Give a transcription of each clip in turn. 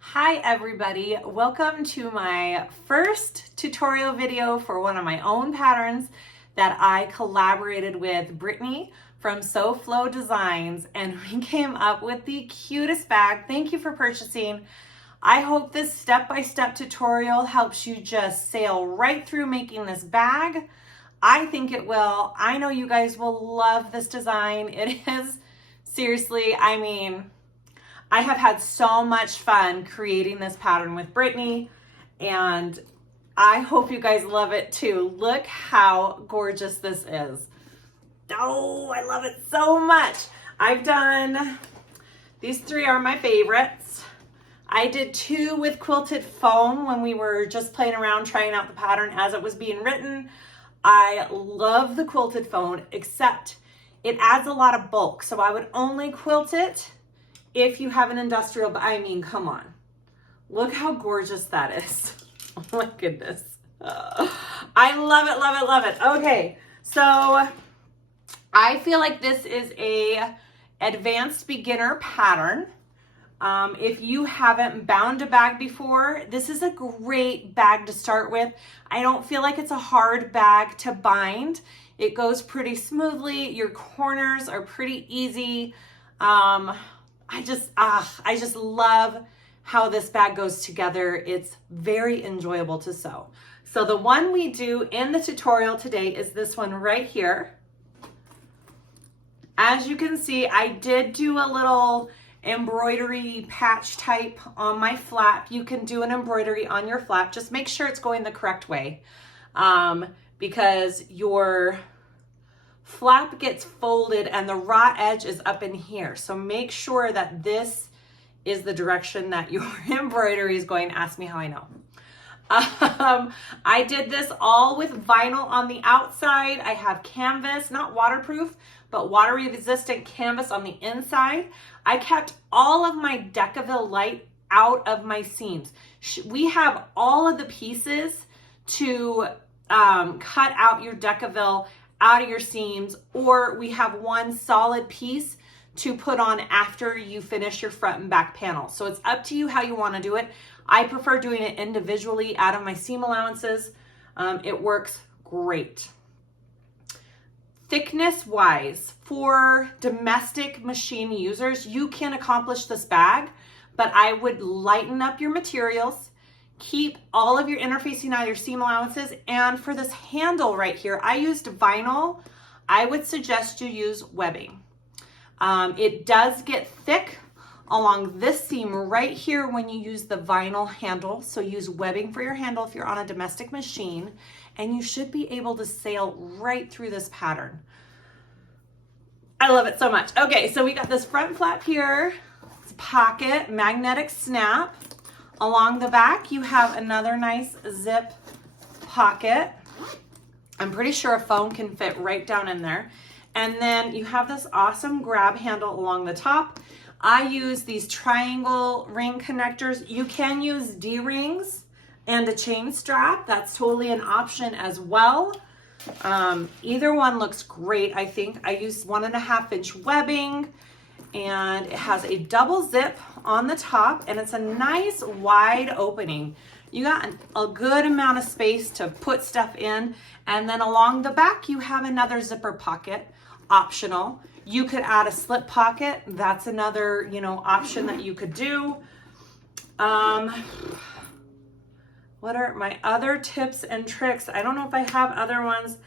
Hi everybody, welcome to my first tutorial video for one of my own patterns that I collaborated with Brittany from SewFlo Designs, and we came up with the cutest bag. Thank you for purchasing. I hope this step-by-step tutorial helps you just sail right through making this bag. I think it will. I know you guys will love this design. It is seriously, I have had so much fun creating this pattern with Brittany, and I hope you guys love it too. Look how gorgeous this is. Oh, I love it so much. These three are my favorites. I did two with quilted foam when we were just playing around trying out the pattern as it was being written. I love the quilted foam, except it adds a lot of bulk, so I would only quilt it if you have an industrial, but come on. Look how gorgeous that is. Oh my goodness. I love it, love it, love it. Okay, so I feel like this is a advanced beginner pattern. If you haven't bound a bag before, this is a great bag to start with. I don't feel like it's a hard bag to bind. It goes pretty smoothly. Your corners are pretty easy. I just love how this bag goes together. It's very enjoyable to sew. So the one we do in the tutorial today is this one right here. As you can see, I did do a little embroidery patch type on my flap. You can do an embroidery on your flap. Just make sure it's going the correct way, because your flap gets folded and the raw edge is up in here. So make sure that this is the direction that your embroidery is going. Ask me how I know. I did this all with vinyl on the outside. I have canvas, not waterproof, but water resistant canvas on the inside. I kept all of my Decaville light out of my seams. We have all of the pieces to cut out your Decaville out of your seams, or we have one solid piece to put on after you finish your front and back panel. So it's up to you how you want to do it. I prefer doing it individually out of my seam allowances. It works great. Thickness wise, for domestic machine users, you can accomplish this bag, but I would lighten up your materials. Keep all of your interfacing out of your seam allowances. And for this handle right here, I used vinyl. I would suggest you use webbing. It does get thick along this seam right here when you use the vinyl handle. So use webbing for your handle if you're on a domestic machine, and you should be able to sail right through this pattern. I love it so much. Okay, so we got this front flap here. It's a pocket, magnetic snap. Along the back, you have another nice zip pocket. I'm pretty sure a phone can fit right down in there. And then you have this awesome grab handle along the top. I use these triangle ring connectors. You can use D-rings and a chain strap. That's totally an option as well. Either one looks great, I think. I used 1.5 inch webbing, and it has a double zip on the top, and it's a nice wide opening. You got a good amount of space to put stuff in, and then along the back you have another zipper pocket, optional. You could add a slip pocket. That's another, option that you could do. What are my other tips and tricks? I don't know if I have other ones.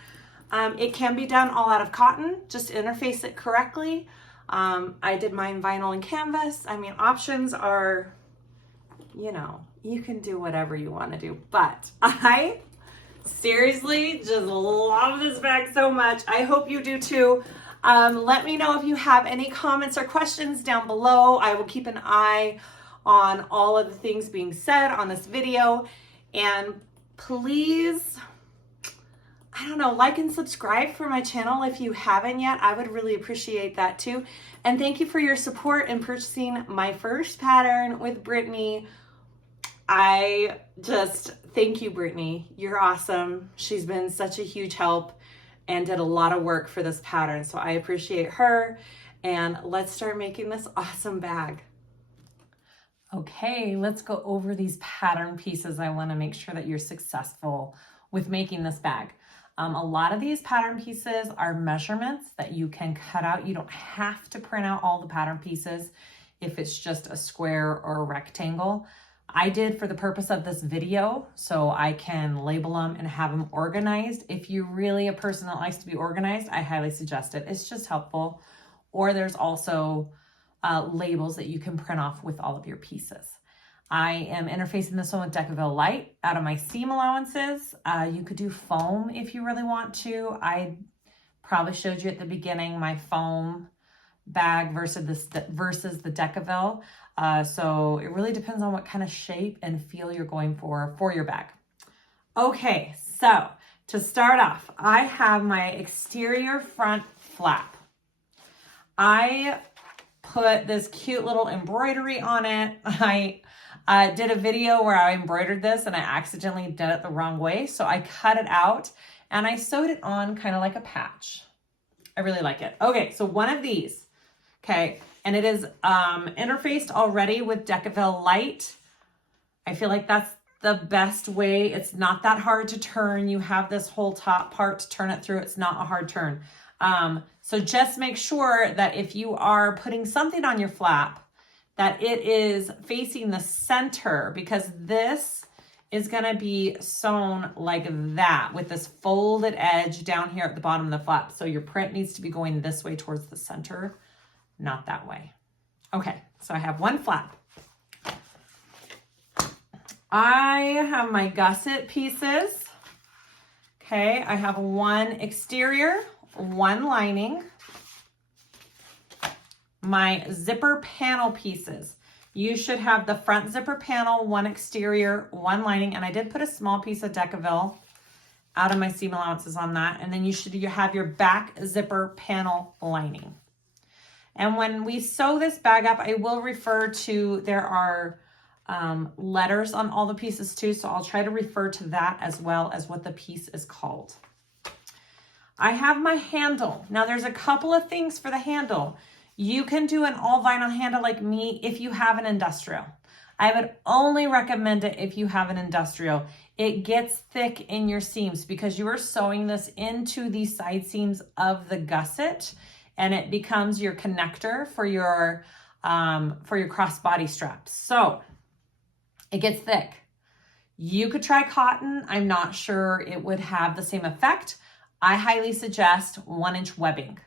It can be done all out of cotton. Just interface it correctly. I did mine vinyl and canvas. Options are, you can do whatever you want to do, but I seriously just love this bag so much. I hope you do too. Let me know if you have any comments or questions down below. I will keep an eye on all of the things being said on this video, and please, like and subscribe for my channel if you haven't yet. I would really appreciate that too. And thank you for your support in purchasing my first pattern with Brittany. I just thank you, Brittany. You're awesome. She's been such a huge help and did a lot of work for this pattern. So I appreciate her, and let's start making this awesome bag. Okay, let's go over these pattern pieces. I want to make sure that you're successful with making this bag. A lot of these pattern pieces are measurements that you can cut out. You don't have to print out all the pattern pieces if it's just a square or a rectangle. I did for the purpose of this video, so I can label them and have them organized. If you're really a person that likes to be organized, I highly suggest it. It's just helpful. Or there's also labels that you can print off with all of your pieces. I am interfacing this one with Decaville Light out of my seam allowances. You could do foam if you really want to. I probably showed you at the beginning my foam bag versus the Decaville. So it really depends on what kind of shape and feel you're going for your bag. Okay, so to start off, I have my exterior front flap. I put this cute little embroidery on it. I did a video where I embroidered this and I accidentally did it the wrong way. So I cut it out and I sewed it on kind of like a patch. I really like it. Okay, so one of these, okay, and it is interfaced already with Decaville Light. I feel like that's the best way. It's not that hard to turn. You have this whole top part to turn it through. It's not a hard turn. So just make sure that if you are putting something on your flap, that it is facing the center, because this is going to be sewn like that with this folded edge down here at the bottom of the flap. So your print needs to be going this way towards the center, not that way. Okay, so I have one flap. I have my gusset pieces. Okay, I have one exterior, one lining. My zipper panel pieces. You should have the front zipper panel, one exterior, one lining, and I did put a small piece of Decaville out of my seam allowances on that. And then you have your back zipper panel lining. And when we sew this bag up, I will refer to, there are letters on all the pieces too, so I'll try to refer to that as well as what the piece is called. I have my handle. Now there's a couple of things for the handle. You can do an all vinyl handle like me if you have an industrial. I would only recommend it if you have an industrial. It gets thick in your seams because you are sewing this into the side seams of the gusset, and it becomes your connector for your crossbody straps. So it gets thick. You could try cotton. I'm not sure it would have the same effect. I highly suggest 1-inch webbing.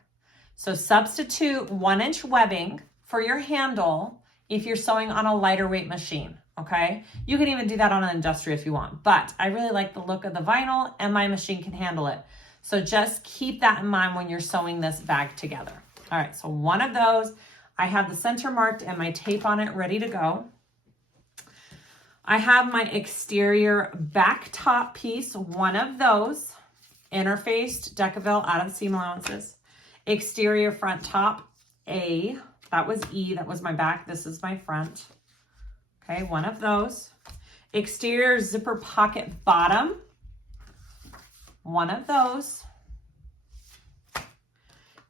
So substitute 1-inch webbing for your handle if you're sewing on a lighter weight machine, okay? You can even do that on an industrial if you want, but I really like the look of the vinyl and my machine can handle it. So just keep that in mind when you're sewing this bag together. All right, so one of those, I have the center marked and my tape on it ready to go. I have my exterior back top piece, one of those, interfaced Decaville out of the seam allowances. Exterior front top, A, that was E, that was my back, this is my front. Okay, one of those. Exterior zipper pocket bottom, one of those.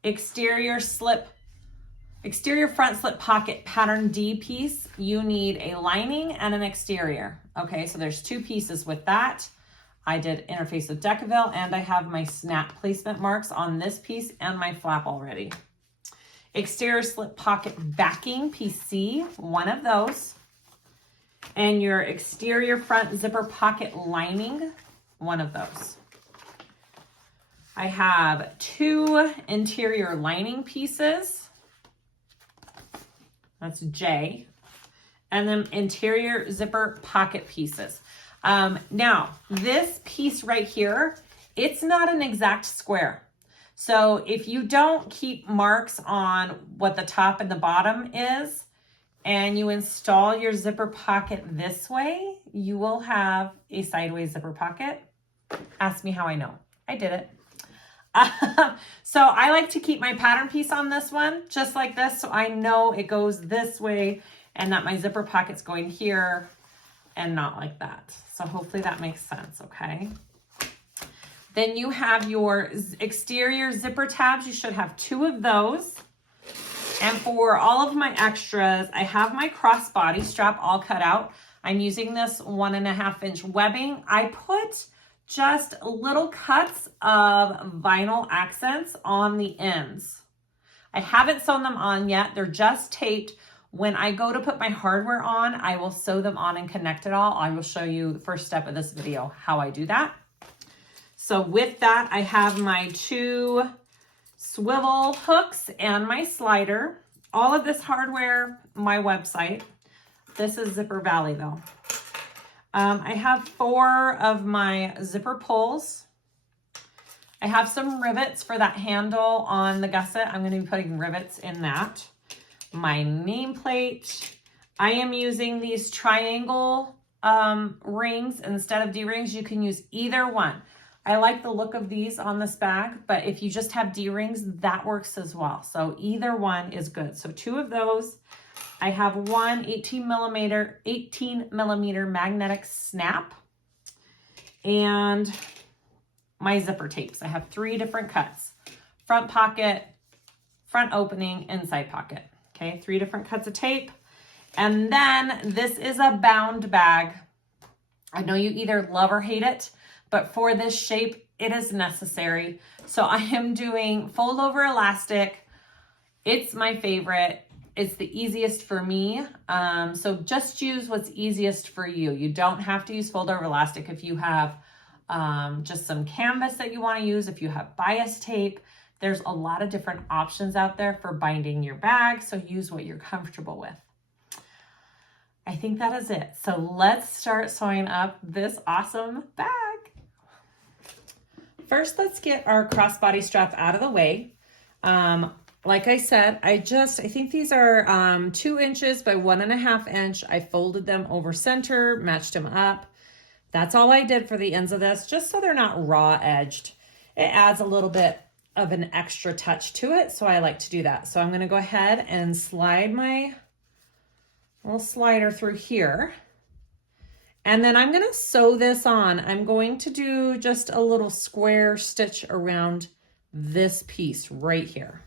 Exterior front slip pocket pattern D piece, you need a lining and an exterior. Okay, so there's two pieces with that. I did interface with Decaville and I have my snap placement marks on this piece and my flap already. Exterior slip pocket backing, piece C, one of those. And your exterior front zipper pocket lining, one of those. I have two interior lining pieces. That's J. And then interior zipper pocket pieces. Now, this piece right here, it's not an exact square. So if you don't keep marks on what the top and the bottom is, and you install your zipper pocket this way, you will have a sideways zipper pocket. Ask me how I know. I did it. So I like to keep my pattern piece on this one, just like this, so I know it goes this way and that my zipper pocket's going here and not like that. So hopefully that makes sense, okay? Then you have your exterior zipper tabs. You should have two of those. And for all of my extras, I have my crossbody strap all cut out. I'm using this 1.5 inch webbing. I put just little cuts of vinyl accents on the ends. I haven't sewn them on yet. They're just taped. When I go to put my hardware on, I will sew them on and connect it all. I will show you the first step of this video, how I do that. So with that, I have my 2 swivel hooks and my slider. All of this hardware, my website. This is Zipper Valley though. I have 4 of my zipper pulls. I have some rivets for that handle on the gusset. I'm going to be putting rivets in that. My nameplate. I am using these triangle rings instead of D-rings. You can use either one. I like the look of these on this bag, but if you just have D-rings, that works as well. So either one is good. So 2 of those. I have one 18 millimeter magnetic snap and my zipper tapes. I have 3 different cuts: front pocket, front opening, inside pocket. Okay, 3 different cuts of tape. And then this is a bound bag. I know you either love or hate it, but for this shape, it is necessary. So I am doing fold over elastic. It's my favorite. It's the easiest for me. So just use what's easiest for you. You don't have to use fold over elastic if you have just some canvas that you want to use. If you have bias tape, there's a lot of different options out there for binding your bag. So use what you're comfortable with. I think that is it. So let's start sewing up this awesome bag. First, let's get our crossbody strap out of the way. Like I said, I think these are 2 inches by 1.5 inch. I folded them over center, matched them up. That's all I did for the ends of this, just so they're not raw edged. It adds a little bit of an extra touch to it, so I like to do that. So I'm gonna go ahead and slide my little slider through here. And then I'm gonna sew this on. I'm going to do just a little square stitch around this piece right here.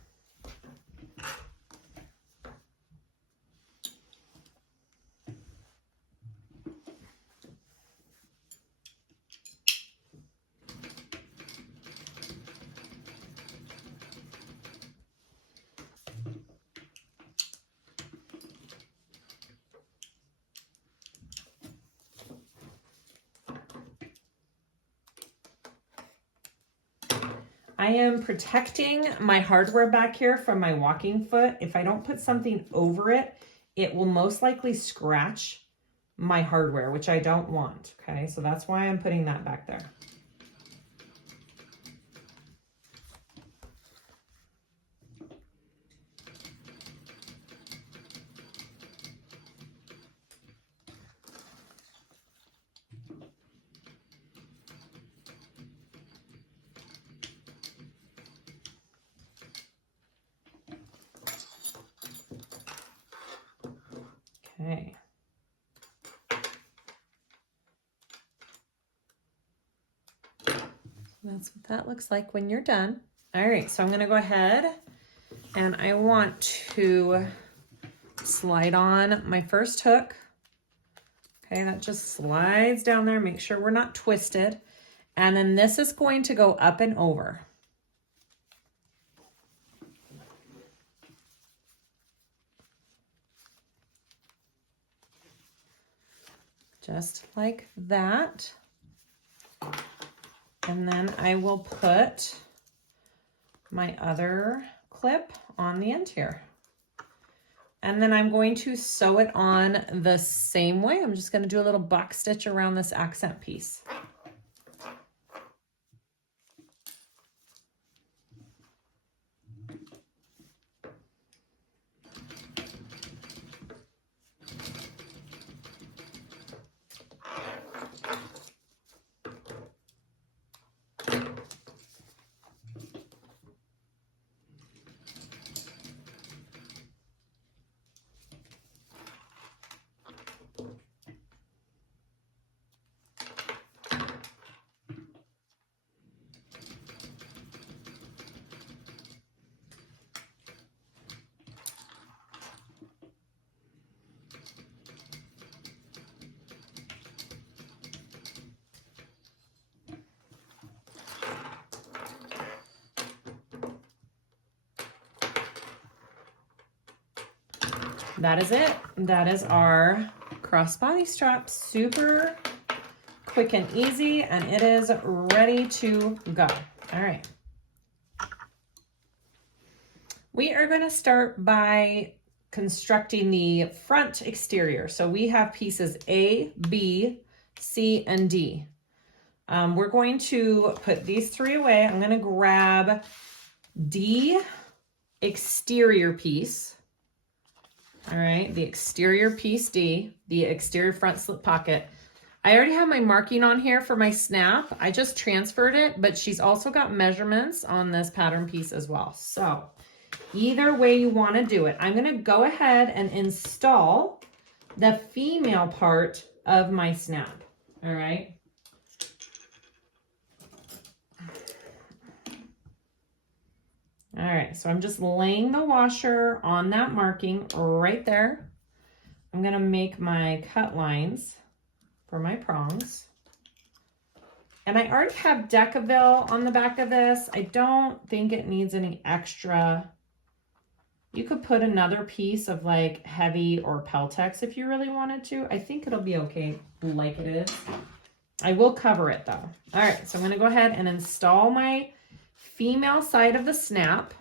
I am protecting my hardware back here from my walking foot. If I don't put something over it, it will most likely scratch my hardware, which I don't want. Okay, so that's why I'm putting that back there. Okay. That's what that looks like when you're done. All right, so I'm gonna go ahead and I want to slide on my first hook. Okay, that just slides down there. Make sure we're not twisted. And then this is going to go up and over. Just like that. And then I will put my other clip on the end here. And then I'm going to sew it on the same way. I'm just going to do a little box stitch around this accent piece. that is it. That is our crossbody strap. Super quick and easy, and it is ready to go. All right. We are going to start by constructing the front exterior. So we have pieces A, B, C, and D. We're going to put these three away. I'm going to grab D exterior piece. All right, the exterior piece D, the exterior front slip pocket. I already have my marking on here for my snap. I just transferred it, but she's also got measurements on this pattern piece as well. So either way you want to do it, I'm going to go ahead and install the female part of my snap. All right. All right, so I'm just laying the washer on that marking right there. I'm going to make my cut lines for my prongs. And I already have Decaville on the back of this. I don't think it needs any extra. You could put another piece of like heavy or Peltex if you really wanted to. I think it'll be okay like it is. I will cover it though. All right, so I'm going to go ahead and install my female side of the snap,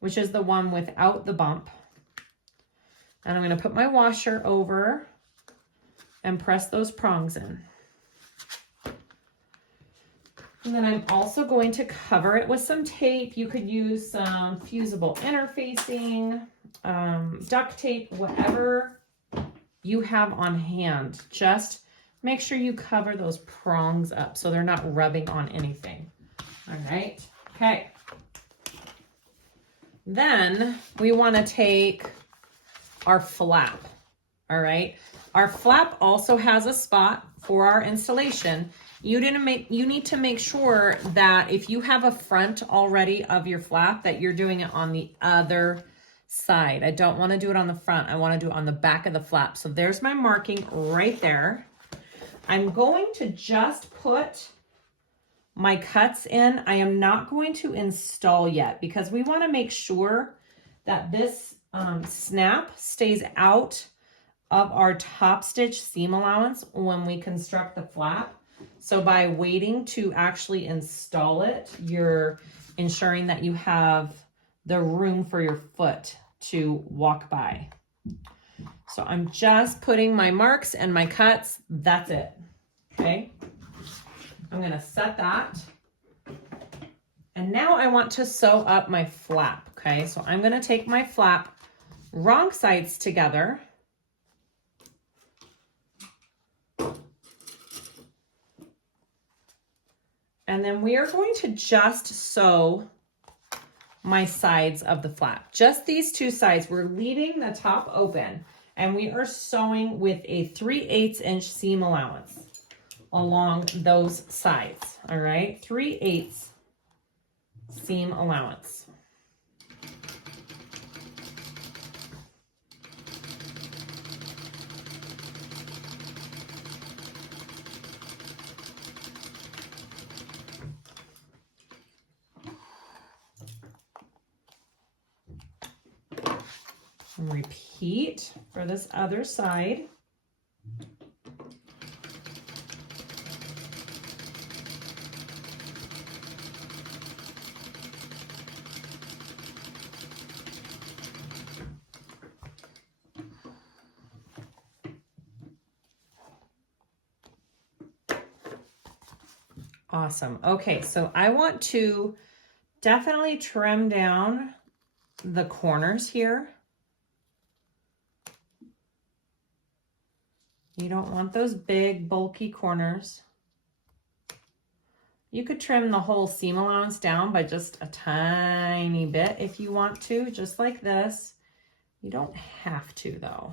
which is the one without the bump. And I'm going to put my washer over and press those prongs in. And then I'm also going to cover it with some tape. You could use some fusible interfacing, duct tape, whatever you have on hand. Just make sure you cover those prongs up so they're not rubbing on anything. All right. Okay. Then we want to take our flap. All right. Our flap also has a spot for our installation. You need to make sure that if you have a front already of your flap, that you're doing it on the other side. I don't want to do it on the front. I want to do it on the back of the flap. So there's my marking right there. I'm going to just put my cuts in. I am not going to install yet because we want to make sure that this snap stays out of our top stitch seam allowance when we construct the flap. So by waiting to actually install it, you're ensuring that you have the room for your foot to walk by. So I'm just putting my marks and my cuts. That's it. Okay. I'm going to set that. And now I want to sew up my flap. Okay. So I'm going to take my flap wrong sides together. And then we are going to just sew my sides of the flap. Just these two sides. We're leaving the top open and we are sewing with a 3/8 inch seam allowance along those sides. All right, 3/8 seam allowance. And repeat for this other side. Awesome. Okay, so I want to definitely trim down the corners here. You don't want those big, bulky corners. You could trim the whole seam allowance down by just a tiny bit if you want to, just like this. You don't have to, though.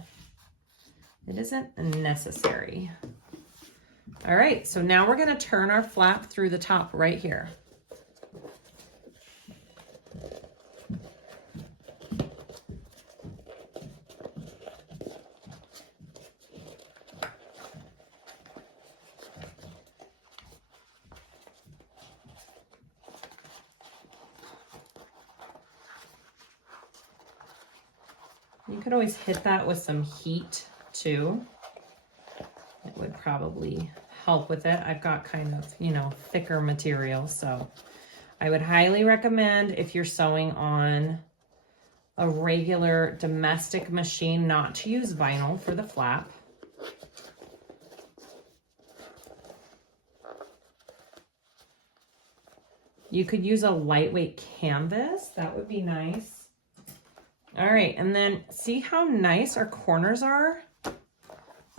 It isn't necessary. All right, so now we're going to turn our flap through the top right here. You could always hit that with some heat too. It would probably help with it. I've got kind of, you know, thicker material, so I would highly recommend if you're sewing on a regular domestic machine not to use vinyl for the flap. You could use a lightweight canvas. That would be nice. All right, and then see how nice our corners are?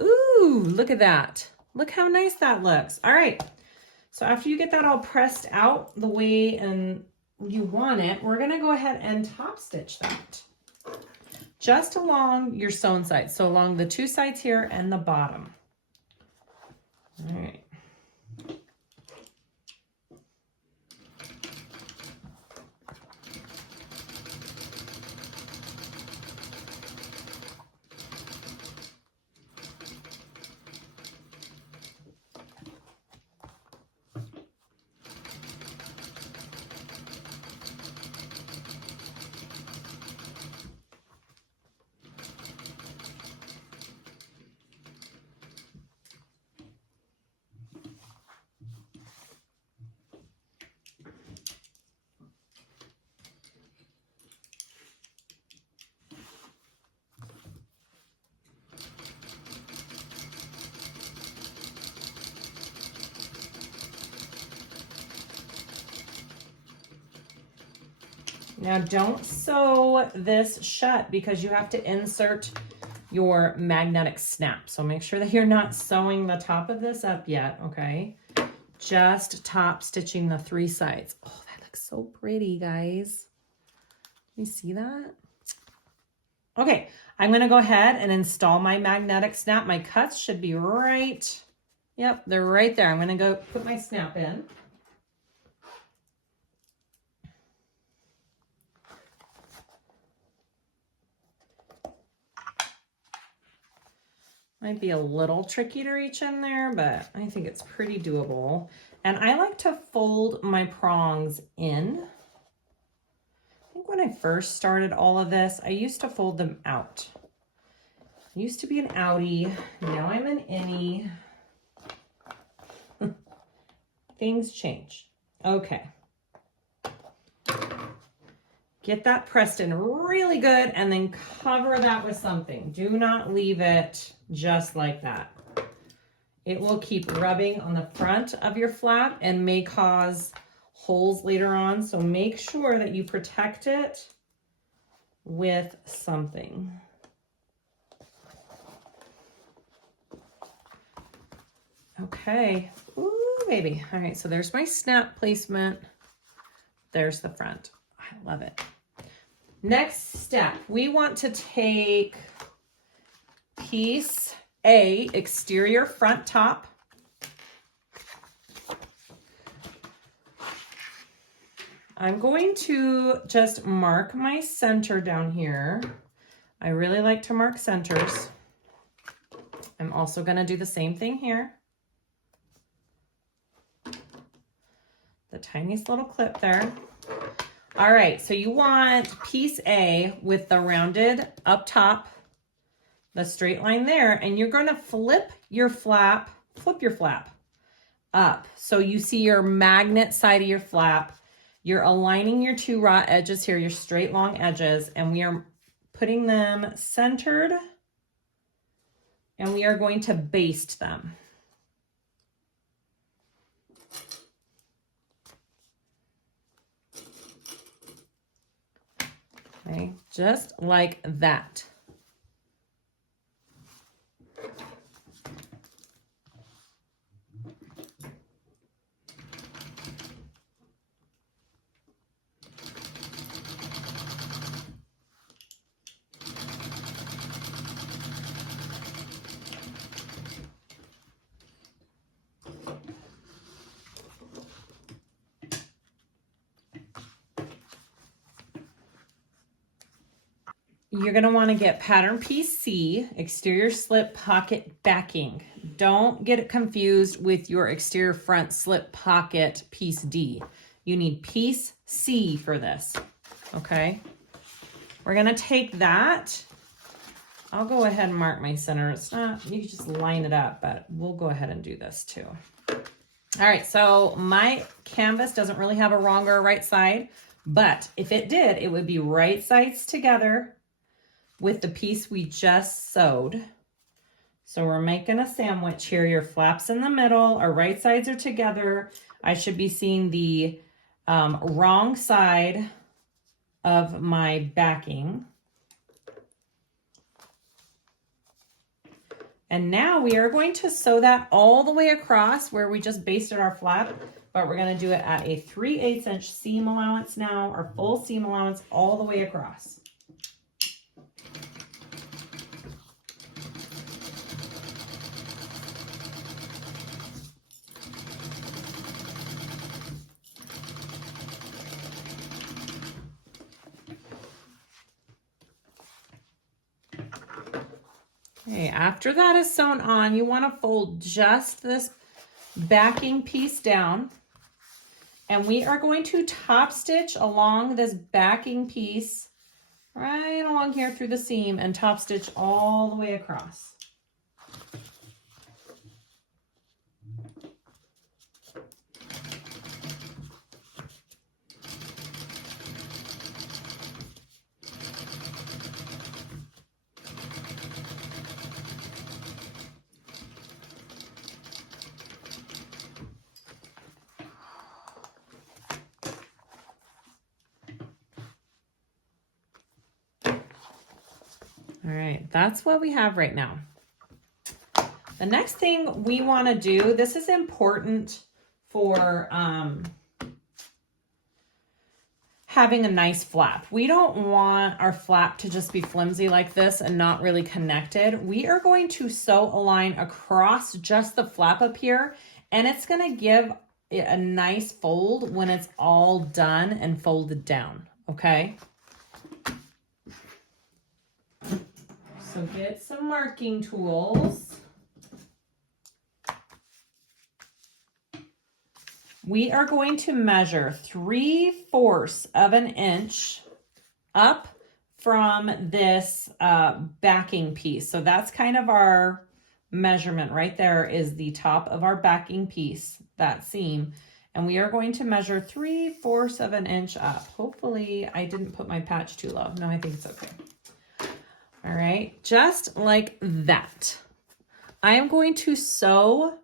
Ooh, look at that. Look how nice that looks. All right, so after you get that all pressed out the way and you want it, we're gonna go ahead and top stitch that. Just along your sewn side. So along the two sides here and the bottom. All right. Now don't sew this shut because you have to insert your magnetic snap. So make sure that you're not sewing the top of this up yet, okay? Just top stitching the three sides. Oh, that looks so pretty, guys. Can you see that? Okay, I'm gonna go ahead and install my magnetic snap. My cuts should be right, yep, they're right there. I'm gonna go put my snap in. Might be a little tricky to reach in there, but I think it's pretty doable. And I like to fold my prongs in. I think when I first started all of this, I used to fold them out. I used to be an outie, now I'm an innie. Things change. Okay. Get that pressed in really good and then cover that with something. Do not leave it just like that. It will keep rubbing on the front of your flap and may cause holes later on. So make sure that you protect it with something. Okay. Ooh, baby. All right, so there's my snap placement. There's the front. I love it. Next step, we want to take piece A, exterior front top. I'm going to just mark my center down here. I really like to mark centers. I'm also going to do the same thing here. The tiniest little clip there. All right, so you want piece A with the rounded up top, the straight line there, and you're going to flip your flap up. So you see your magnet side of your flap. You're aligning your two raw edges here, your straight long edges, and we are putting them centered, and we are going to baste them. Okay, just like that. You're going to want to get pattern piece C, exterior slip pocket backing. Don't get it confused with your exterior front slip pocket piece D. You need piece C for this, okay? We're going to take that I'll go ahead and mark my center. It's not, you can just line it up, but we'll go ahead and do this too. All right, so my canvas doesn't really have a wrong or a right side, but if it did, it would be right sides together with the piece we just sewed. So we're making a sandwich here. Your flap's in the middle, our right sides are together. I should be seeing the wrong side of my backing. And now we are going to sew that all the way across where we just basted our flap, but we're going to do it at a 3/8 inch seam allowance now, our full seam allowance all the way across. Okay, after that is sewn on, you want to fold just this backing piece down. And we are going to top stitch along this backing piece right along here through the seam and top stitch all the way across. All right, that's what we have right now. The next thing we want to do, this is important for having a nice flap. We don't want our flap to just be flimsy like this and not really connected. We are going to sew a line across just the flap up here, and it's going to give it a nice fold when it's all done and folded down, okay? So get some marking tools. We are going to measure 3/4 of an inch up from this backing piece. So that's kind of our measurement right there, is the top of our backing piece, that seam. And we are going to measure 3/4 of an inch up. Hopefully I didn't put my patch too low. No, I think it's okay. All right, just like that. I am going to sew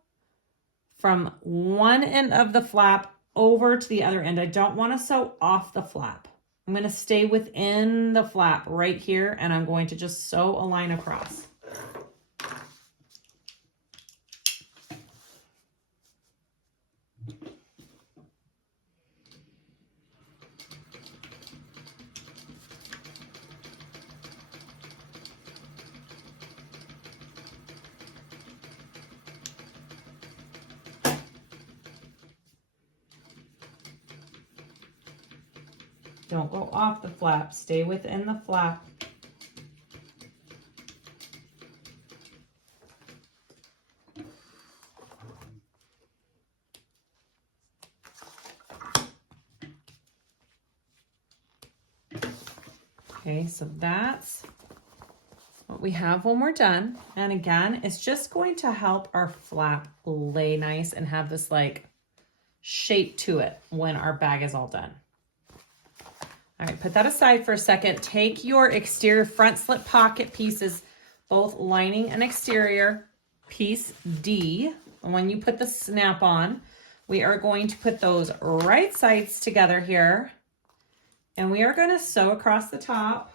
from one end of the flap over to the other end. I don't want to sew off the flap. I'm going to stay within the flap right here, and I'm going to just sew a line across. Don't go off the flap, stay within the flap. Okay, so that's what we have when we're done. And again, it's just going to help our flap lay nice and have this like shape to it when our bag is all done. All right, put that aside for a second. Take your exterior front slip pocket pieces, both lining and exterior, piece D. And when you put the snap on, we are going to put those right sides together here. And we are going to sew across the top.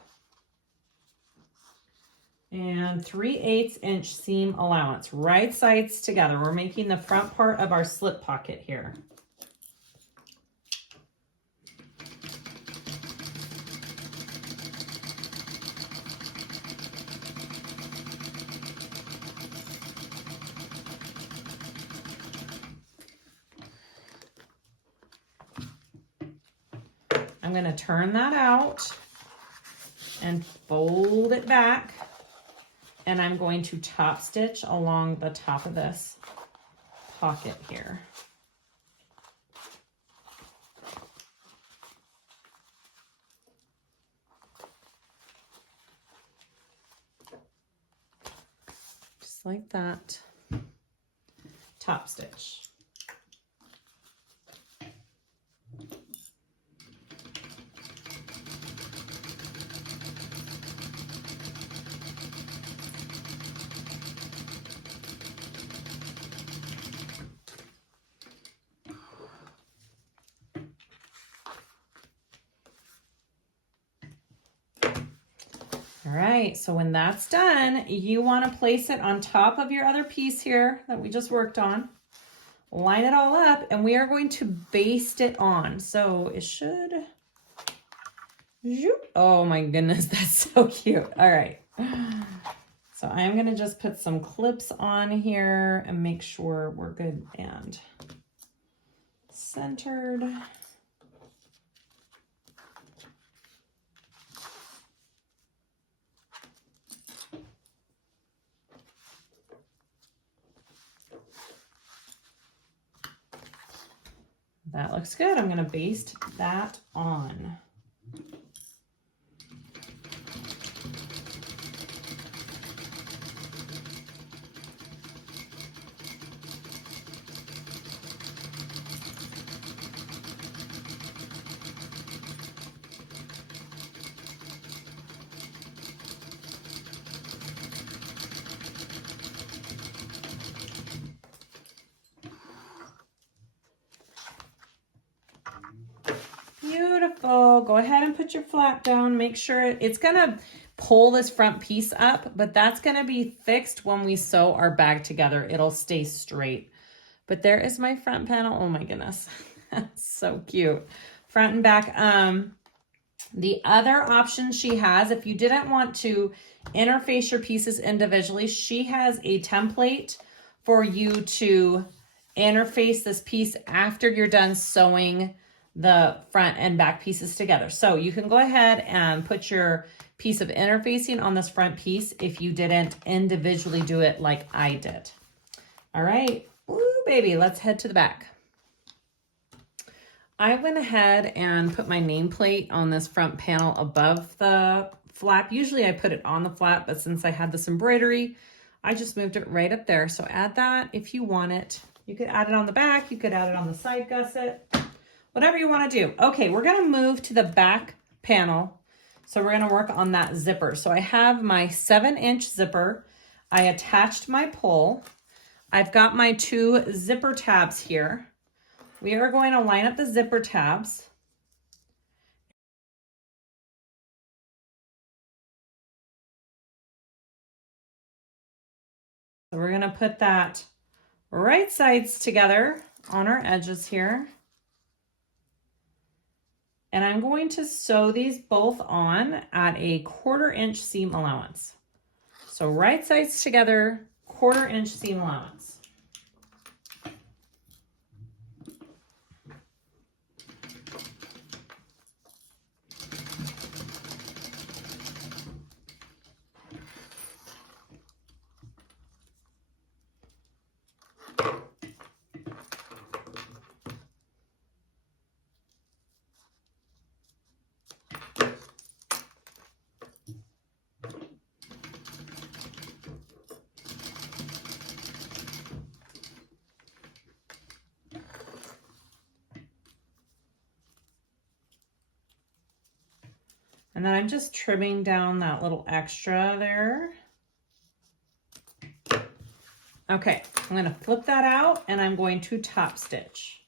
And 3/8 inch seam allowance, right sides together. We're making the front part of our slip pocket here. I'm going to turn that out and fold it back, and I'm going to top stitch along the top of this pocket here. like that. Top stitch. All right, so when that's done, you want to place it on top of your other piece here that we just worked on. Line it all up, and we are going to baste it on. So it should, oh my goodness, that's so cute. All right, so I'm gonna just put some clips on here and make sure we're good and centered. That looks good. I'm going to baste that on. Beautiful. Go ahead and put your flap down. Make sure it's going to pull this front piece up, but that's going to be fixed when we sew our bag together. It'll stay straight. But there is my front panel. Oh my goodness. That's so cute. Front and back. The other option she has, if you didn't want to interface your pieces individually, she has a template for you to interface this piece after you're done sewing the front and back pieces together. So you can go ahead and put your piece of interfacing on this front piece if you didn't individually do it like I did. All right, ooh baby, let's head to the back. I went ahead and put my nameplate on this front panel above the flap. Usually I put it on the flap, but since I had this embroidery, I just moved it right up there. So add that if you want it. You could add it on the back, you could add it on the side gusset, whatever you want to do. Okay, we're going to move to the back panel. So we're going to work on that zipper. So I have my 7-inch zipper. I attached my pull. I've got my 2 zipper tabs here. We are going to line up the zipper tabs. So we're going to put that right sides together on our edges here. And I'm going to sew these both on at a 1/4 inch seam allowance. So right sides together, 1/4 inch seam allowance. And then I'm just trimming down that little extra there. Okay, I'm going to flip that out and I'm going to top stitch.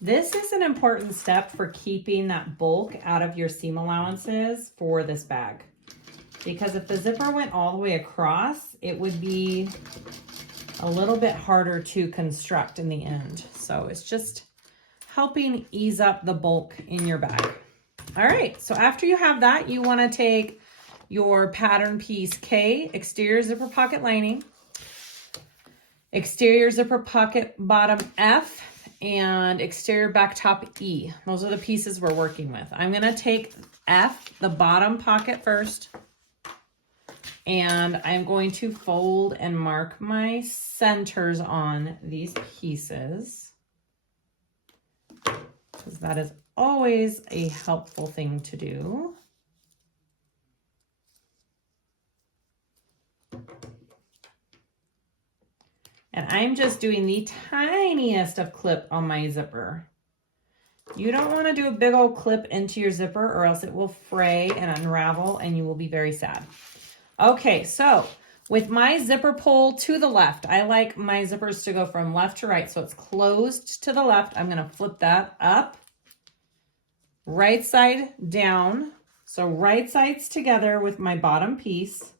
This is an important step for keeping that bulk out of your seam allowances for this bag. Because if the zipper went all the way across, it would be a little bit harder to construct in the end. So it's just helping ease up the bulk in your bag. All right, so after you have that, you want to take your pattern piece K, exterior zipper pocket lining, exterior zipper pocket bottom F, and exterior back top E. Those are the pieces we're working with. I'm going to take F, the bottom pocket first. And I'm going to fold and mark my centers on these pieces, because that is always a helpful thing to do. And I'm just doing the tiniest of clip on my zipper. You don't want to do a big old clip into your zipper or else it will fray and unravel and you will be very sad. Okay, so with my zipper pull to the left, I like my zippers to go from left to right. So it's closed to the left. I'm going to flip that up, right side down. So right sides together with my bottom piece.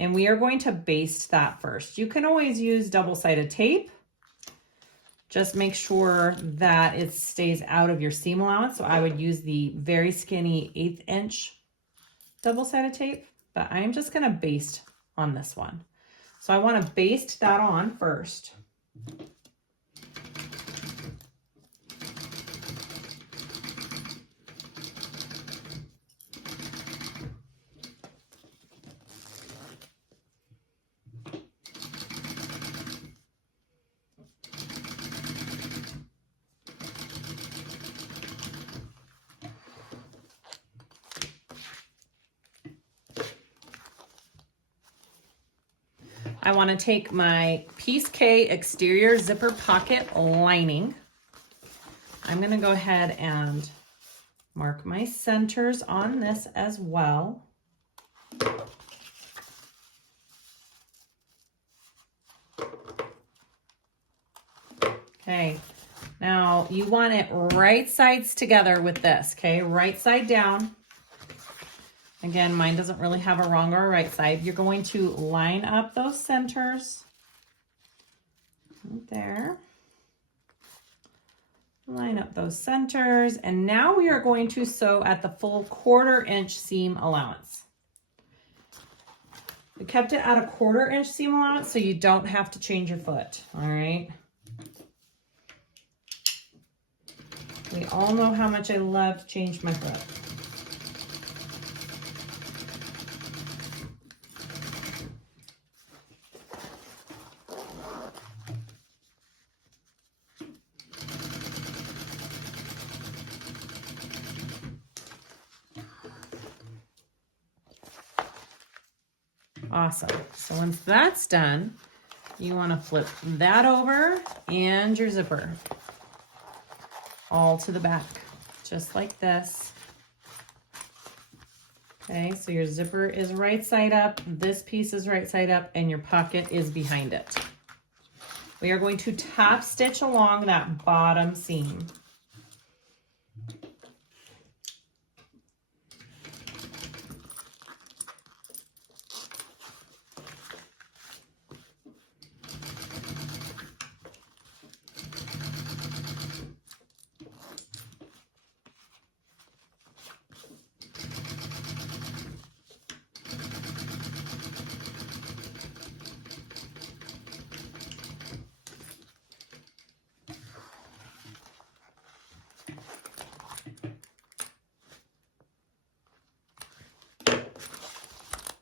And we are going to baste that first. You can always use double-sided tape. Just make sure that it stays out of your seam allowance. So I would use the very skinny 1/8 inch double-sided tape, but I'm just gonna baste on this one. So I wanna baste that on first. I want to take my Piece K exterior zipper pocket lining. I'm going to go ahead and mark my centers on this as well. Okay, now you want it right sides together with this, okay? Right side down. Again, mine doesn't really have a wrong or a right side. You're going to line up those centers right there. Line up those centers. And now we are going to sew at the full 1/4 inch seam allowance. We kept it at a 1/4 inch seam allowance so you don't have to change your foot, all right? We all know how much I love to change my foot. Awesome. So once that's done, you want to flip that over and your zipper all to the back, just like this. Okay, so your zipper is right side up, this piece is right side up, and your pocket is behind it. We are going to top stitch along that bottom seam.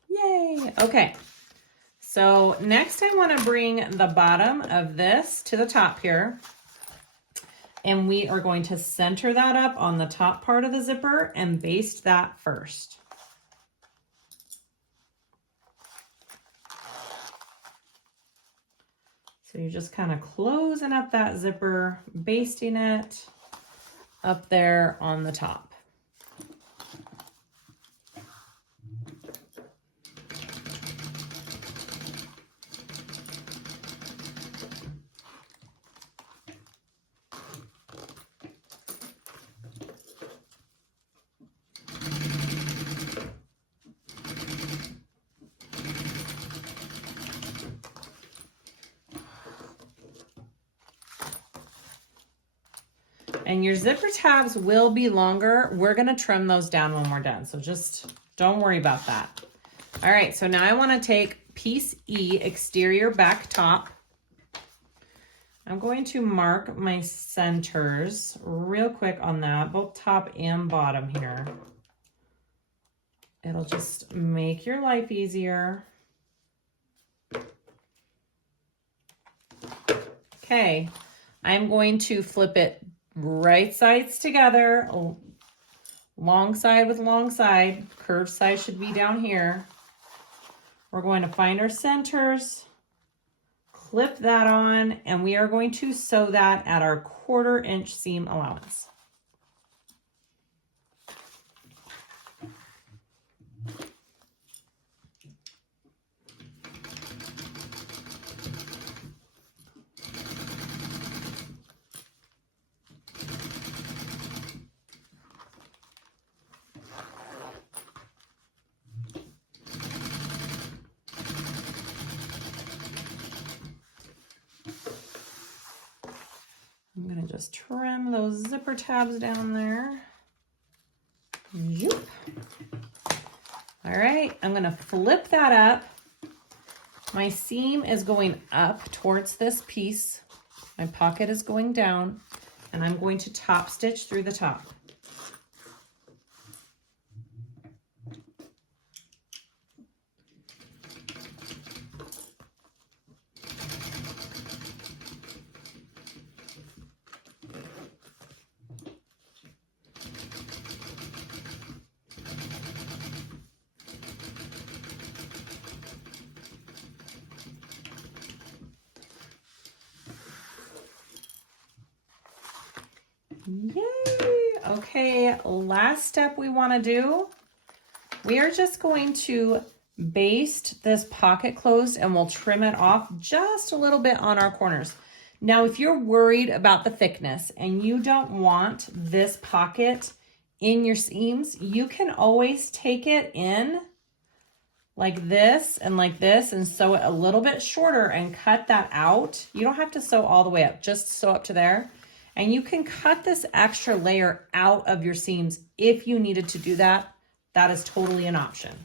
Yay! Okay, so next I want to bring the bottom of this to the top here, and we are going to center that up on the top part of the zipper and baste that first. So you're just kind of closing up that zipper, basting it up there on the top. And your zipper tabs will be longer. We're gonna trim those down when we're done, so just don't worry about that. All right, so now I wanna take piece E, exterior back top. I'm going to mark my centers real quick on that, both top and bottom here. It'll just make your life easier. Okay, I'm going to flip it right sides together, long side with long side. Curved side should be down here. We're going to find our centers, clip that on, and we are going to sew that at our 1/4 inch seam allowance. I'm gonna just trim those zipper tabs down there. Yoop. All right, I'm gonna flip that up. My seam is going up towards this piece. My pocket is going down, and I'm going to top stitch through the top. Yay! Okay, last step we want to do, we are just going to baste this pocket closed and we'll trim it off just a little bit on our corners. Now, if you're worried about the thickness and you don't want this pocket in your seams, you can always take it in like this and sew it a little bit shorter and cut that out. You don't have to sew all the way up, just sew up to there. And you can cut this extra layer out of your seams if you needed to do that. That is totally an option.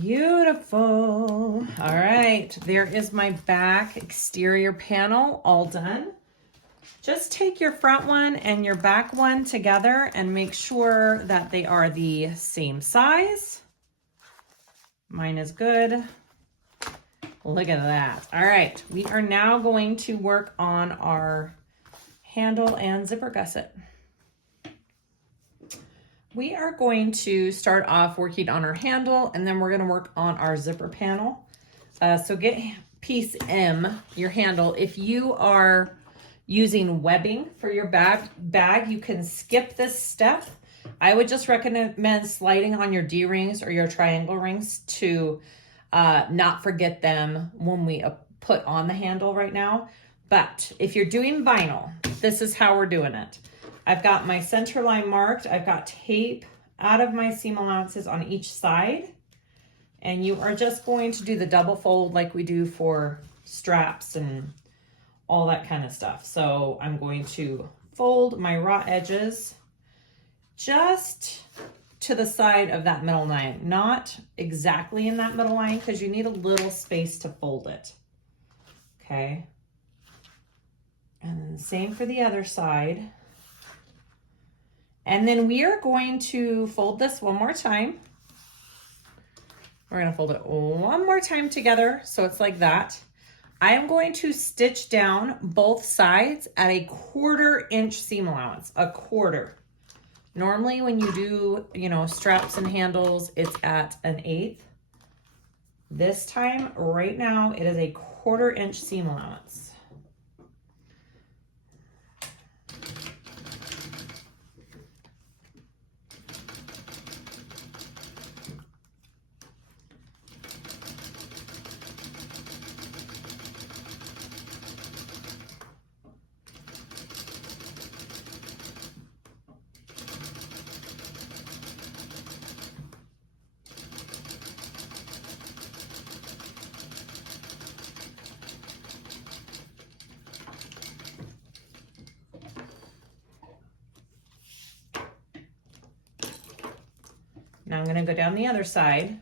Beautiful. All right, there is my back exterior panel all done. Just take your front one and your back one together and make sure that they are the same size. Mine is good. Look at that. All right, we are now going to work on our handle and zipper gusset. We are going to start off working on our handle, and then we're going to work on our zipper panel. So get piece M, your handle. If you are using webbing for your bag, you can skip this step. I would just recommend sliding on your D-rings or your triangle rings to not forget them when we put on the handle right now. But if you're doing vinyl, this is how we're doing it. I've got my center line marked. I've got tape out of my seam allowances on each side. And you are just going to do the double fold like we do for straps and all that kind of stuff. So I'm going to fold my raw edges just to the side of that middle line, not exactly in that middle line because you need a little space to fold it. Okay. And then same for the other side. And then we are going to fold this one more time. We're going to fold it one more time together so it's like that. I am going to stitch down both sides at a 1/4 inch seam allowance, a 1/4. Normally when you do, straps and handles, it's at an 1/8. This time, right now, it is a 1/4 inch seam allowance. Now I'm going to go down the other side.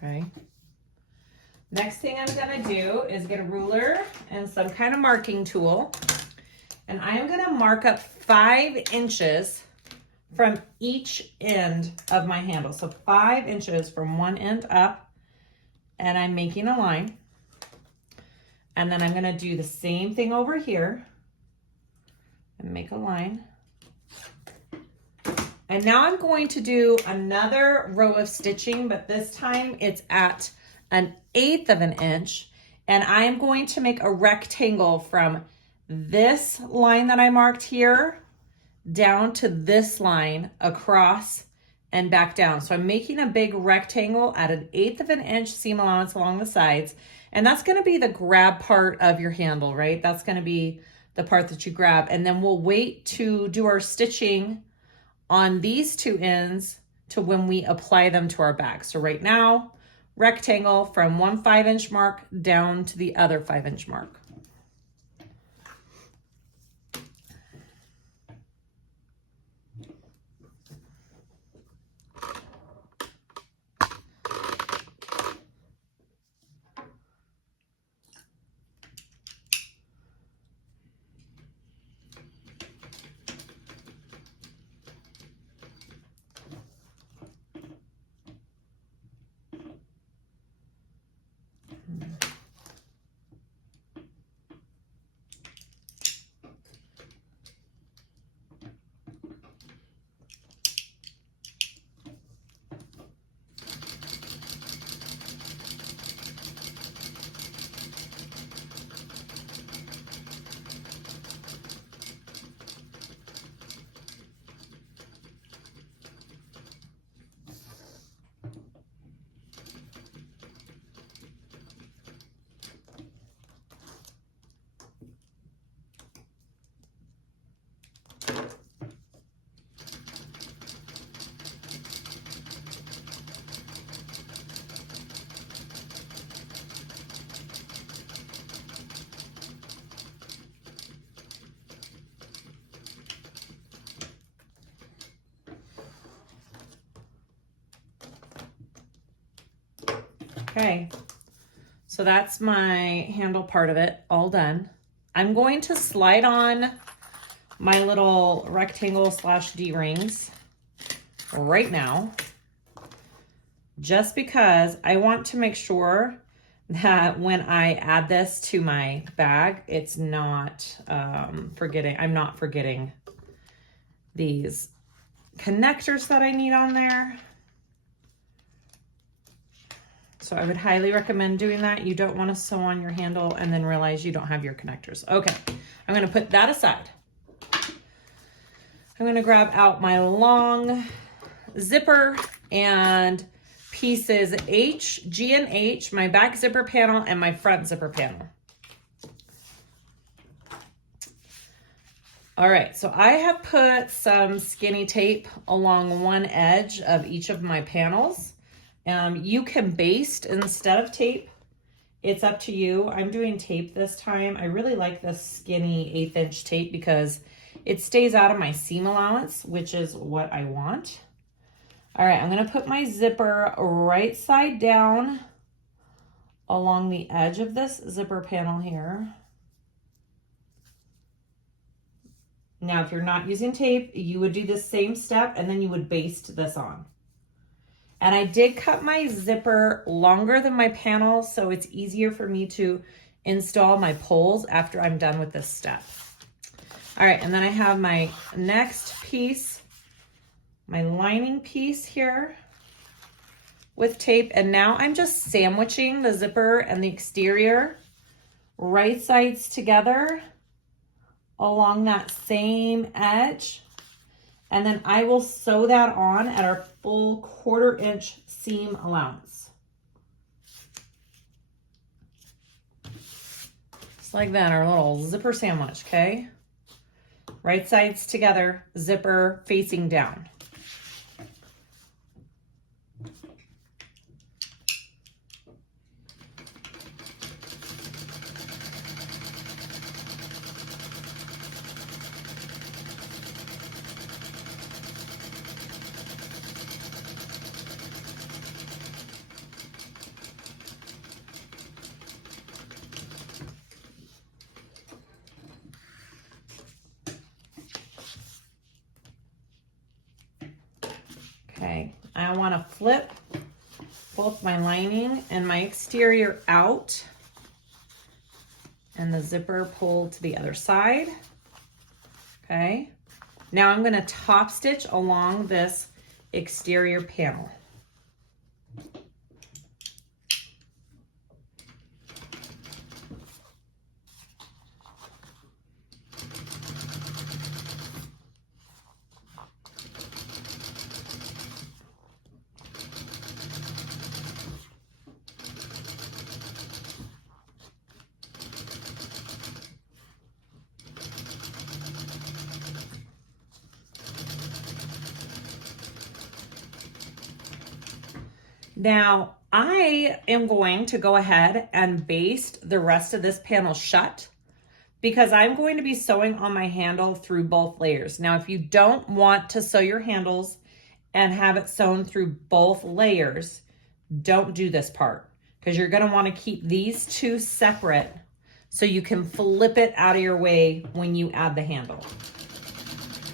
Okay. Next thing I'm gonna do is get a ruler and some kind of marking tool. And I am gonna mark up 5 inches from each end of my handle. So 5 inches from one end up, and I'm making a line. And then I'm gonna do the same thing over here and make a line. And now I'm going to do another row of stitching, but this time it's at 1/8 of an inch. And I'm going to make a rectangle from this line that I marked here down to this line across and back down. So I'm making a big rectangle at 1/8 of an inch seam allowance along the sides. And that's gonna be the grab part of your handle, right? That's gonna be the part that you grab. And then we'll wait to do our stitching on these 2 ends to when we apply them to our bag. So right now, rectangle from one 5-inch mark down to the other 5-inch mark. Okay, so that's my handle part of it all done. I'm going to slide on my little rectangle / D-rings right now, just because I want to make sure that when I add this to my bag, it's not I'm not forgetting these connectors that I need on there. So I would highly recommend doing that. You don't want to sew on your handle and then realize you don't have your connectors. Okay, I'm going to put that aside. I'm going to grab out my long zipper and pieces H, G, and H, my back zipper panel and my front zipper panel. All right, so I have put some skinny tape along one edge of each of my panels. You can baste instead of tape. It's up to you. I'm doing tape this time. I really like this skinny 1/8-inch tape because it stays out of my seam allowance, which is what I want. All right, I'm gonna put my zipper right side down along the edge of this zipper panel here. Now, if you're not using tape, you would do the same step and then you would baste this on. And I did cut my zipper longer than my panel, so it's easier for me to install my poles after I'm done with this step. All right, and then I have my next piece, my lining piece here with tape. And now I'm just sandwiching the zipper and the exterior right sides together along that same edge. And then I will sew that on at our full 1/4 inch seam allowance. Just like that, our little zipper sandwich, okay? Right sides together, zipper facing down. Okay, I want to flip both my lining and my exterior out and the zipper pull to the other side. Okay, now I'm going to top stitch along this exterior panel. Now, I am going to go ahead and baste the rest of this panel shut because I'm going to be sewing on my handle through both layers. Now, if you don't want to sew your handles and have it sewn through both layers, don't do this part because you're going to want to keep these two separate so you can flip it out of your way when you add the handle.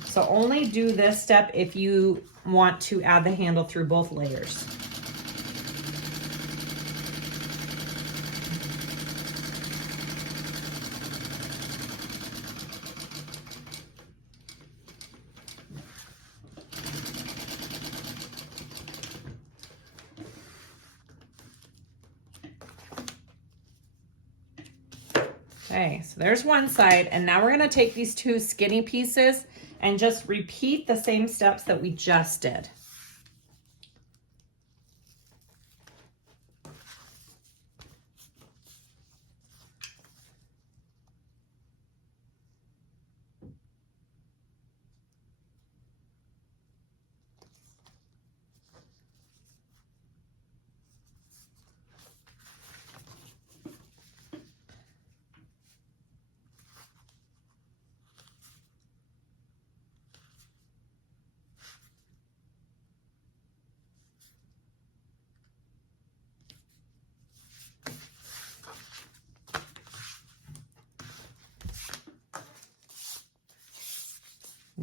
So only do this step if you want to add the handle through both layers. Okay, so there's one side, and now we're gonna take these two skinny pieces and just repeat the same steps that we just did.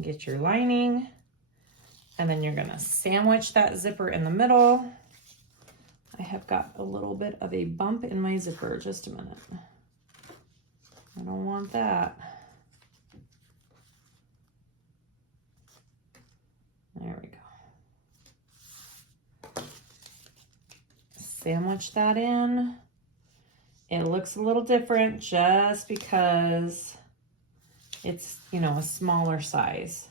Get your lining, and then you're gonna sandwich that zipper in the middle. I have got a little bit of a bump in my zipper, just a minute. I don't want that. There we go. Sandwich that in. It looks a little different just because it's, you know, a smaller size.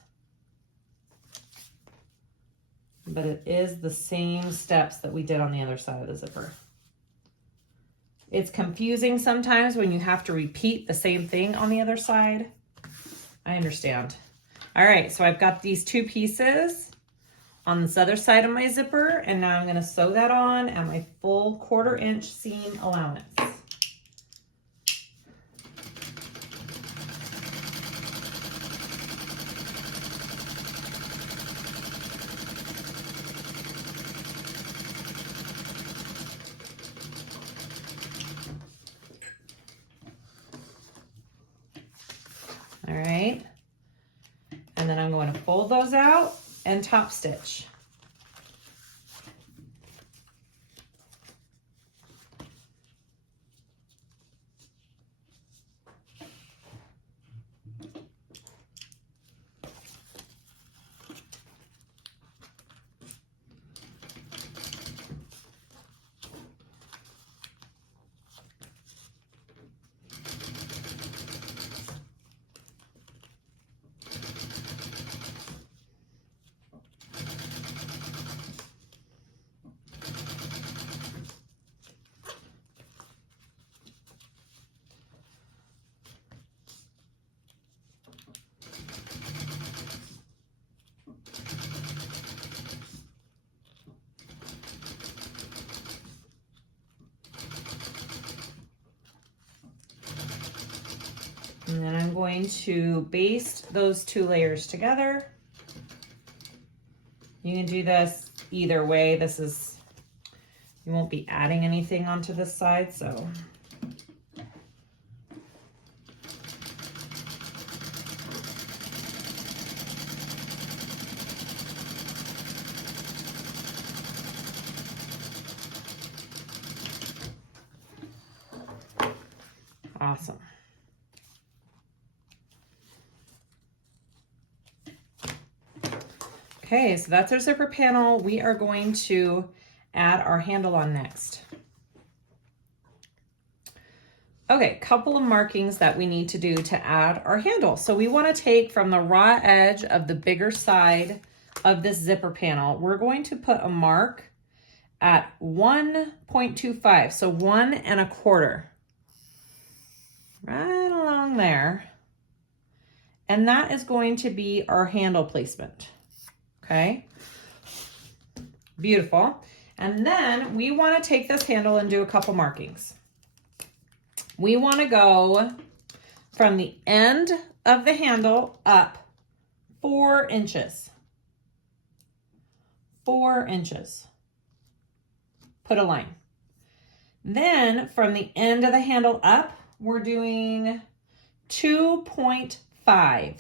But it is the same steps that we did on the other side of the zipper. It's confusing sometimes when you have to repeat the same thing on the other side. I understand. All right, so I've got these two pieces on this other side of my zipper, and now I'm gonna sew that on at my full 1/4 inch seam allowance. All right, and then I'm going to fold those out and top stitch. And then I'm going to baste those 2 layers together. You can do this either way. You won't be adding anything onto this side, so. Awesome. Okay, so that's our zipper panel. We are going to add our handle on next. Okay, couple of markings that we need to do to add our handle. So we want to take from the raw edge of the bigger side of this zipper panel, we're going to put a mark at 1.25, so 1 1/4. Right along there. And that is going to be our handle placement. Okay. Beautiful. And then we want to take this handle and do a couple markings. We want to go from the end of the handle up 4 inches. 4 inches. Put a line. Then from the end of the handle up, we're doing 2.5.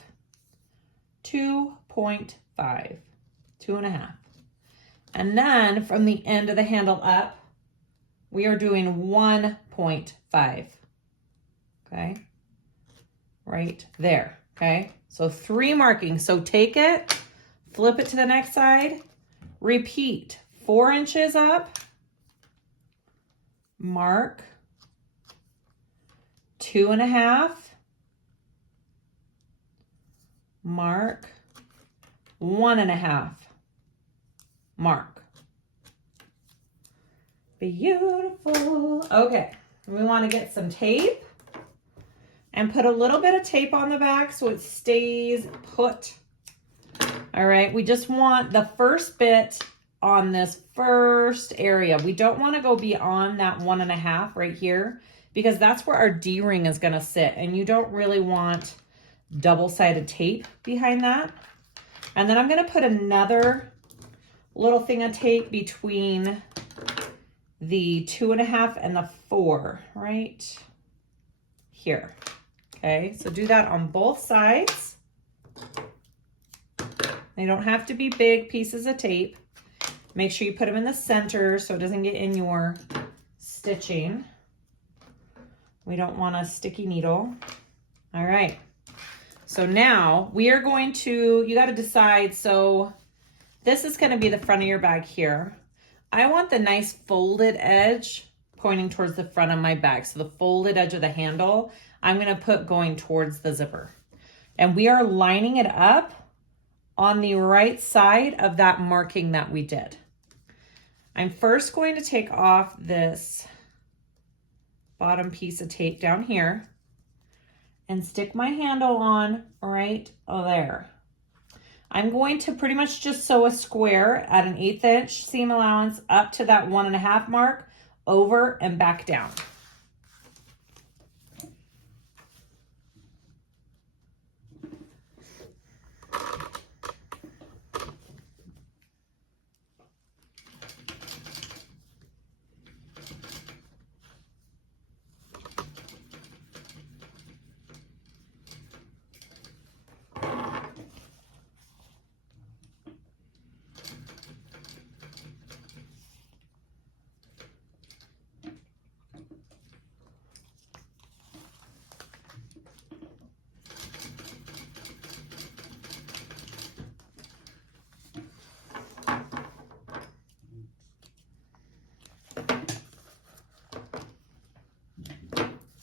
2.5. 2.5. And then from the end of the handle up, we are doing 1.5. Okay. Right there. Okay. So 3 markings. So take it, flip it to the next side, repeat 4 inches up, mark 2.5, mark 1.5, mark. Beautiful. Okay, we want to get some tape and put a little bit of tape on the back so it stays put. All right, we just want the first bit on this first area. We don't want to go beyond that 1.5 right here, because that's where our D-ring is going to sit, and you don't really want double-sided tape behind that. And then I'm going to put another little thing of tape between the 2.5 and the 4 right here. Okay, so do that on both sides. They don't have to be big pieces of tape. Make sure you put them in the center so it doesn't get in your stitching. We don't want a sticky needle. All right. So now we are going to, you got to decide. So this is going to be the front of your bag here. I want the nice folded edge pointing towards the front of my bag. So the folded edge of the handle, I'm going to put going towards the zipper. And we are lining it up on the right side of that marking that we did. I'm first going to take off this bottom piece of tape down here and stick my handle on right there. I'm going to pretty much just sew a square at an 1/8 inch seam allowance up to that 1.5 mark, over and back down.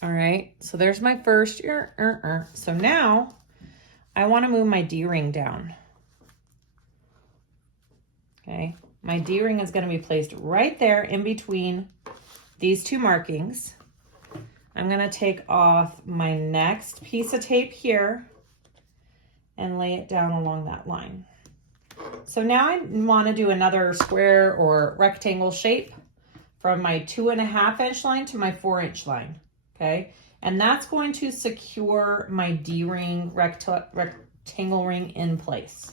All right, so there's my first. So now I want to move my D-ring down. Okay, my D-ring is going to be placed right there in between these 2 markings. I'm going to take off my next piece of tape here and lay it down along that line. So now I want to do another square or rectangle shape from my 2.5 inch line to my 4 inch line. Okay, And that's going to secure my D-ring rectangle ring in place.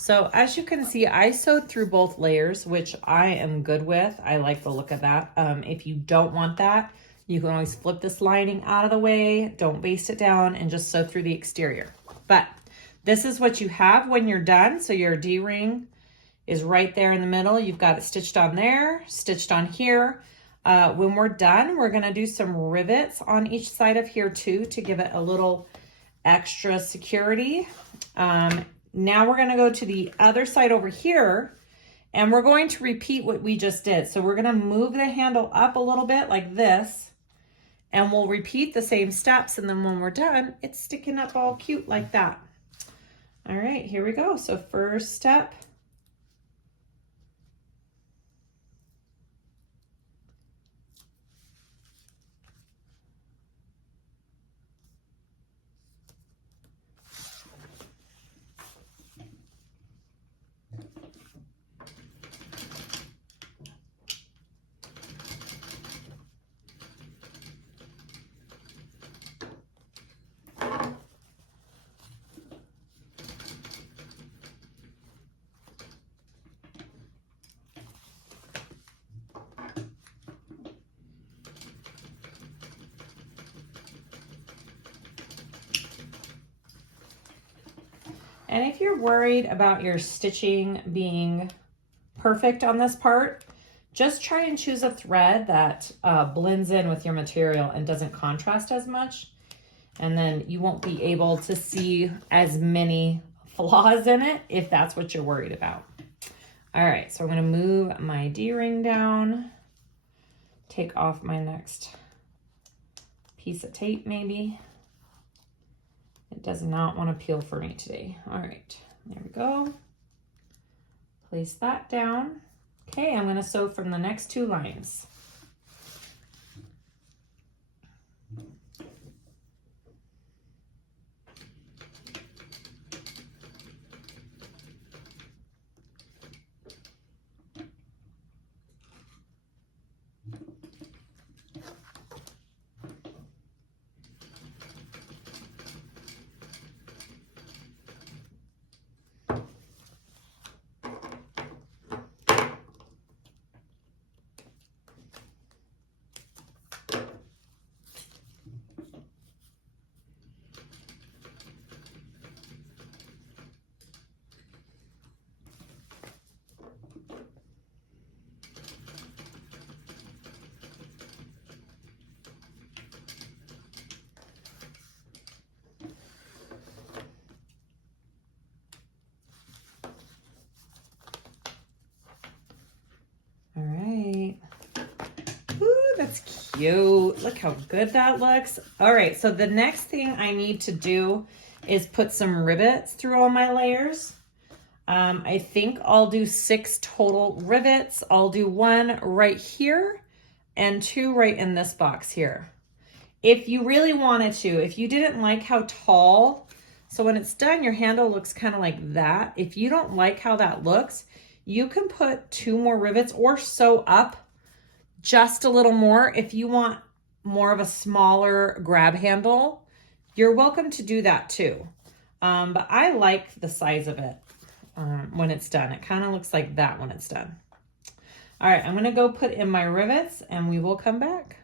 So as you can see, I sewed through both layers, which I am good with. I like the look of that. If you don't want that, you can always flip this lining out of the way, don't baste it down, and just sew through the exterior. But this is what you have when you're done. So your D-ring is right there in the middle. You've got it stitched on there, stitched on here. When we're done, we're gonna do some rivets on each side of here too to give it a little extra security. Now we're going to go to the other side over here, and we're going to repeat what we just did. So we're going to move the handle up a little bit like this, and we'll repeat the same steps. And then when we're done, it's sticking up all cute like that. All right, here we go. So first step. And if you're worried about your stitching being perfect on this part, just try and choose a thread that blends in with your material and doesn't contrast as much. And then you won't be able to see as many flaws in it if that's what you're worried about. All right, so I'm gonna move my D-ring down, take off my next piece of tape maybe. It does not want to peel for me today. All right, there we go. Place that down. Okay, I'm going to sew from the next two lines. All right. Ooh, that's cute. Look how good that looks. All right, so the next thing I need to do is put some rivets through all my layers. I think I'll do 6 total rivets. I'll do 1 right here and 2 right in this box here. If you really wanted to, if you didn't like how tall, so when it's done, your handle looks kind of like that. If you don't like how that looks, you can put 2 more rivets or sew up just a little more. If you want more of a smaller grab handle, you're welcome to do that too. But I like the size of it when it's done. It kind of looks like that when it's done. All right, I'm gonna go put in my rivets and we will come back.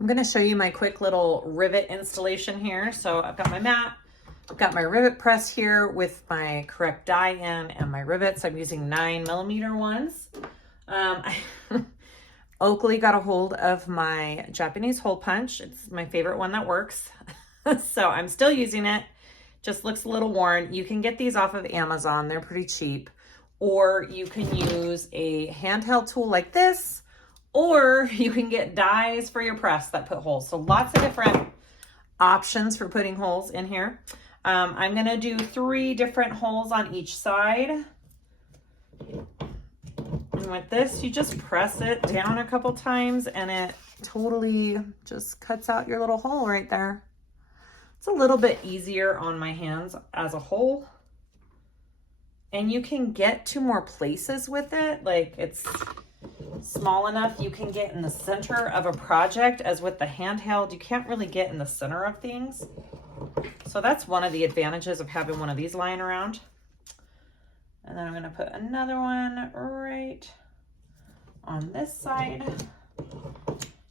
I'm gonna show you my quick little rivet installation here. So I've got my mat, I've got my rivet press here with my correct die in and my rivets. I'm using 9mm ones. Oakley got a hold of my Japanese hole punch. It's my favorite one that works. So I'm still using it. Just looks a little worn. You can get these off of Amazon. They're pretty cheap. Or you can use a handheld tool like this, or you can get dies for your press that put holes. So lots of different options for putting holes in here. I'm gonna do 3 different holes on each side. And with this, you just press it down a couple times and it totally just cuts out your little hole right there. It's a little bit easier on my hands as a whole. And you can get to more places with it. Like, it's small enough you can get in the center of a project, as with the handheld, you can't really get in the center of things. So that's one of the advantages of having one of these lying around. And then I'm gonna put another one right on this side.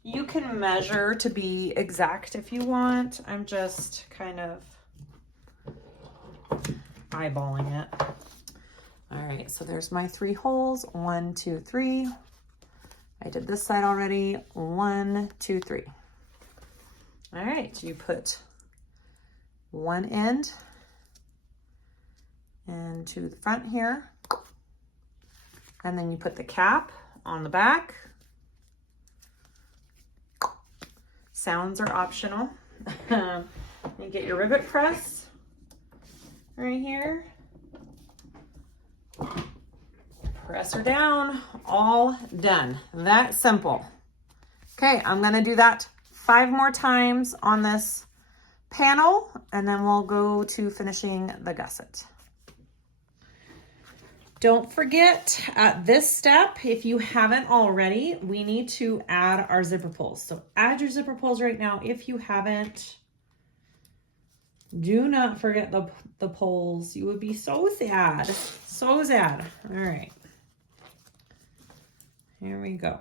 You can measure to be exact if you want. I'm just kind of eyeballing it. All right, so there's my 3 holes. 1, 2, 3. I did this side already. 1, 2, 3. All right, you put one end into the front here, and then you put the cap on the back. Sounds are optional. You get your rivet press right here. Press her down, all done. That simple. Okay, I'm gonna do that 5 more times on this panel, and then we'll go to finishing the gusset. Don't forget, at this step, if you haven't already, we need to add our zipper pulls. So add your zipper pulls right now if you haven't. Do not forget the pulls. You would be so sad. So sad. All right. Here we go.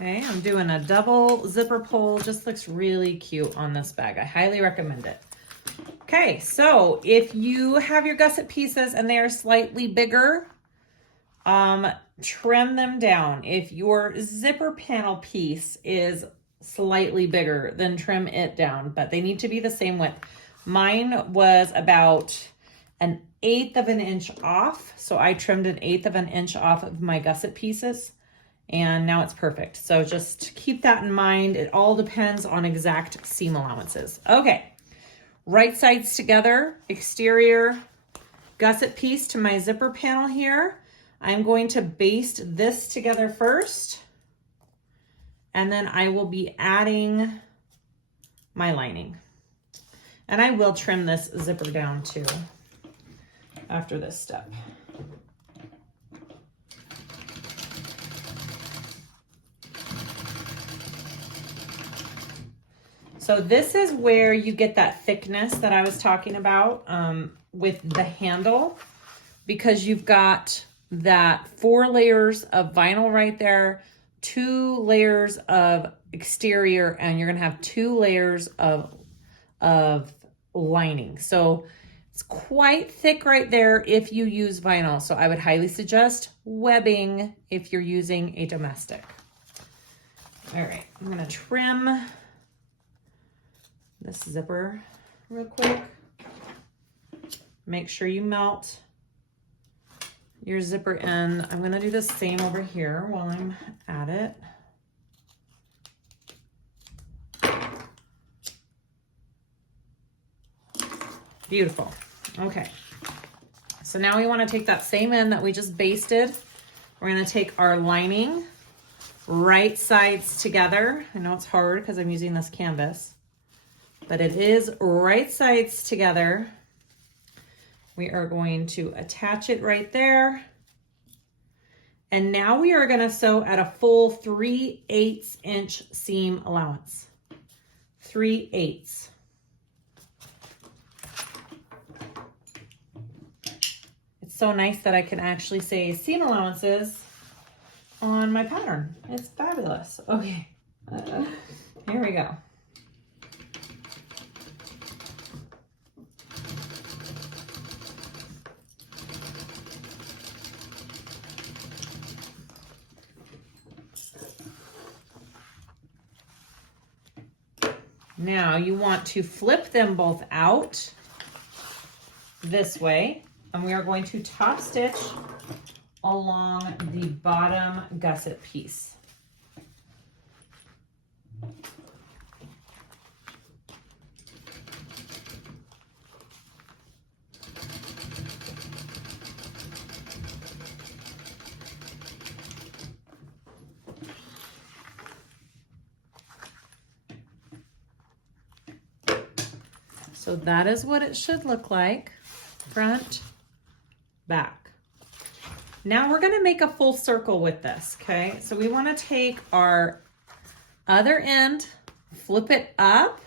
Okay, I'm doing a double zipper pull. Just looks really cute on this bag. I highly recommend it. Okay, so if you have your gusset pieces and they are slightly bigger, trim them down. If your zipper panel piece is slightly bigger, then trim it down, but they need to be the same width. Mine was about 1/8 of an inch off, so I trimmed 1/8 of an inch off of my gusset pieces. And now it's perfect. So just keep that in mind. It all depends on exact seam allowances. Okay, right sides together, exterior gusset piece to my zipper panel here. I'm going to baste this together first, and then I will be adding my lining. And I will trim this zipper down too after this step. So this is where you get that thickness that I was talking about with the handle, because you've got that 4 layers of vinyl right there, 2 layers of exterior, and you're gonna have 2 layers of lining. So it's quite thick right there if you use vinyl. So I would highly suggest webbing if you're using a domestic. All right, I'm gonna trim this zipper real quick. Make sure you melt your zipper in. I'm gonna do the same over here while I'm at it. Beautiful. Okay. So now we want to take that same end that we just basted. We're going to take our lining, right sides together. I know it's hard because I'm using this canvas, but it is right sides together. We are going to attach it right there. And now we are going to sew at a full 3/8 inch seam allowance. 3/8. so nice that I can actually say seam allowances on my pattern. It's fabulous. Okay, here we go. Now you want to flip them both out this way, and we are going to top stitch along the bottom gusset piece. So that is what it should look like, front, back. Now we're gonna make a full circle with this, okay? So we wanna take our other end, flip it up,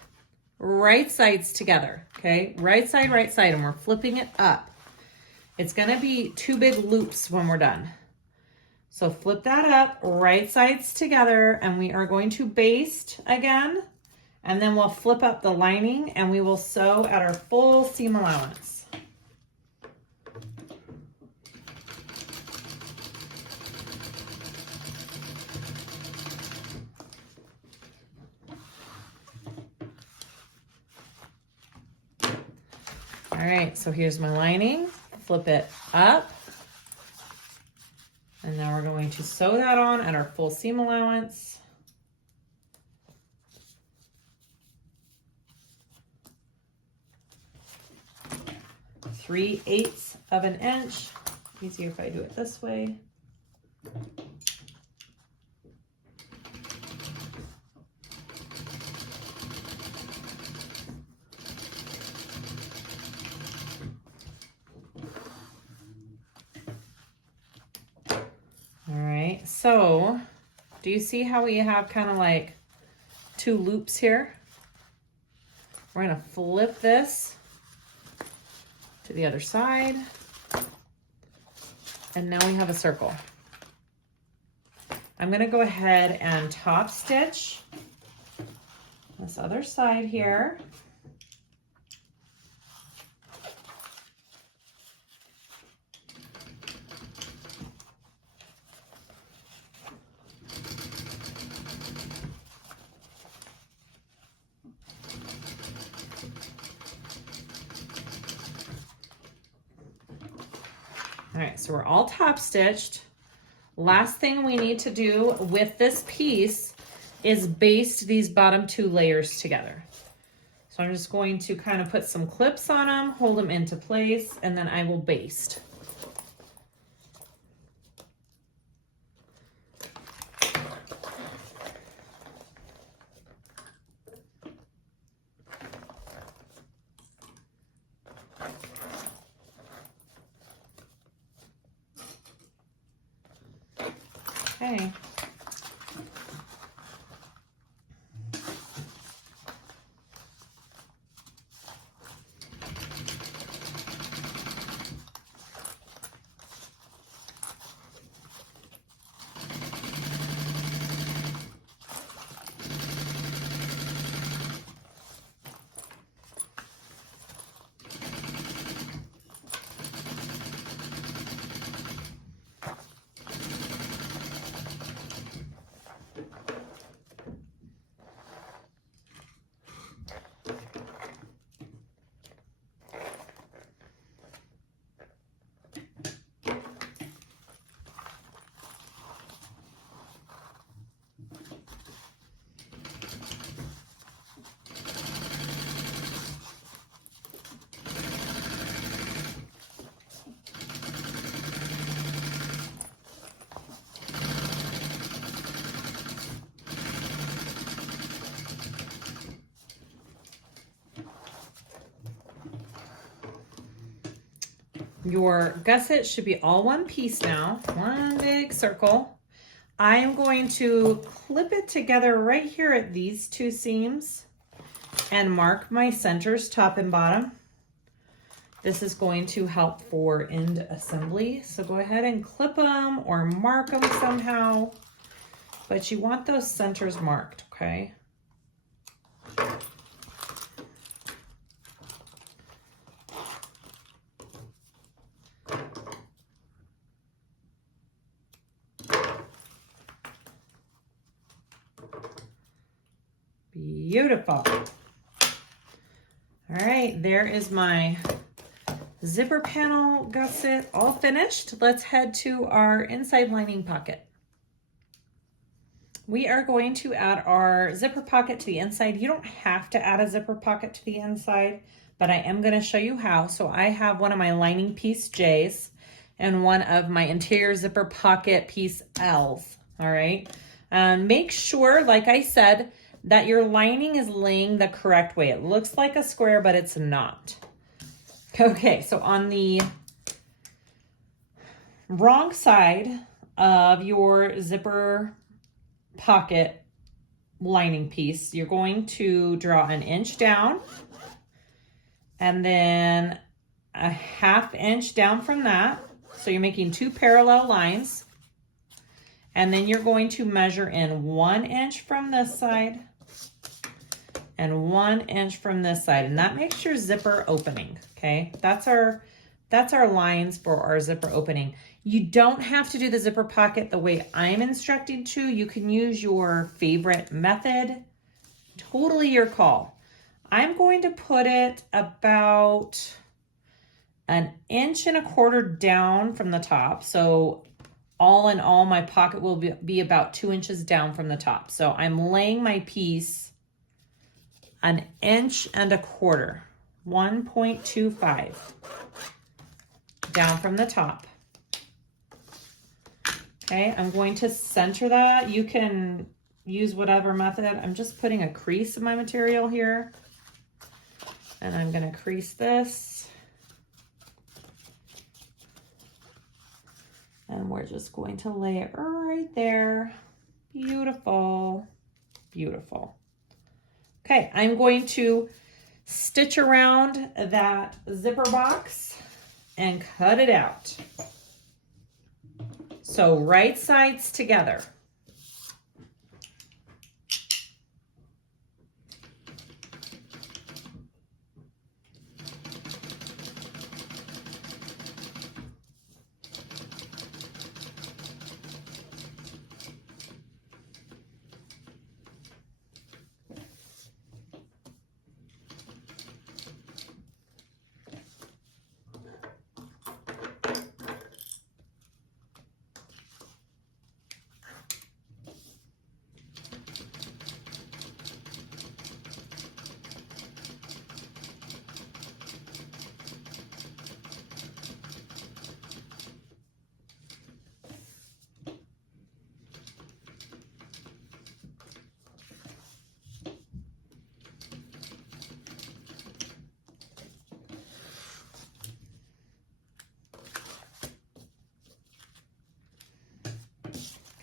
right sides together, okay? Right side, and we're flipping it up. It's gonna be 2 big loops when we're done. So flip that up, right sides together, and we are going to baste again. And then we'll flip up the lining and we will sew at our full seam allowance. All right, so here's my lining. Flip it up. And now we're going to sew that on at our full seam allowance. 3/8 of an inch. Easier if I do it this way. All right, so do you see how we have kind of like 2 loops here? We're gonna flip this to the other side. And now we have a circle. I'm gonna go ahead and top stitch this other side here. All right, so we're all top stitched. Last thing we need to do with this piece is baste these bottom 2 layers together. So I'm just going to kind of put some clips on them, hold them into place, and then I will baste. Okay. Your gusset should be all one piece now, one big circle. I am going to clip it together right here at these 2 seams and mark my centers, top and bottom. This is going to help for end assembly. So go ahead and clip them or mark them somehow, but you want those centers marked, okay? Beautiful. All right, there is my zipper panel gusset all finished. Let's head to our inside lining pocket. We are going to add our zipper pocket to the inside. You don't have to add a zipper pocket to the inside, but I am going to show you how. So I have one of my lining piece J's and one of my interior zipper pocket piece L's. All right. Make sure, like I said, that your lining is laying the correct way. It looks like a square, but it's not. Okay, so on the wrong side of your zipper pocket lining piece, you're going to draw an inch down and then a ½ inch down from that. So you're making 2 parallel lines. And then you're going to measure in 1 inch from this side and 1 inch from this side, and that makes your zipper opening. Okay, that's our lines for our zipper opening. You don't have to do the zipper pocket the way I'm instructing to. You can use your favorite method. Totally your call. I'm going to put it about 1.25 inches down from the top. So all in all, my pocket will be about 2 inches down from the top. So I'm laying my piece 1.25 inches, 1.25 down from the top. Okay, I'm going to center that. You can use whatever method. I'm just putting a crease in my material here. And I'm going to crease this. And we're just going to lay it right there. Beautiful, beautiful. Okay, I'm going to stitch around that zipper box and cut it out. So right sides together.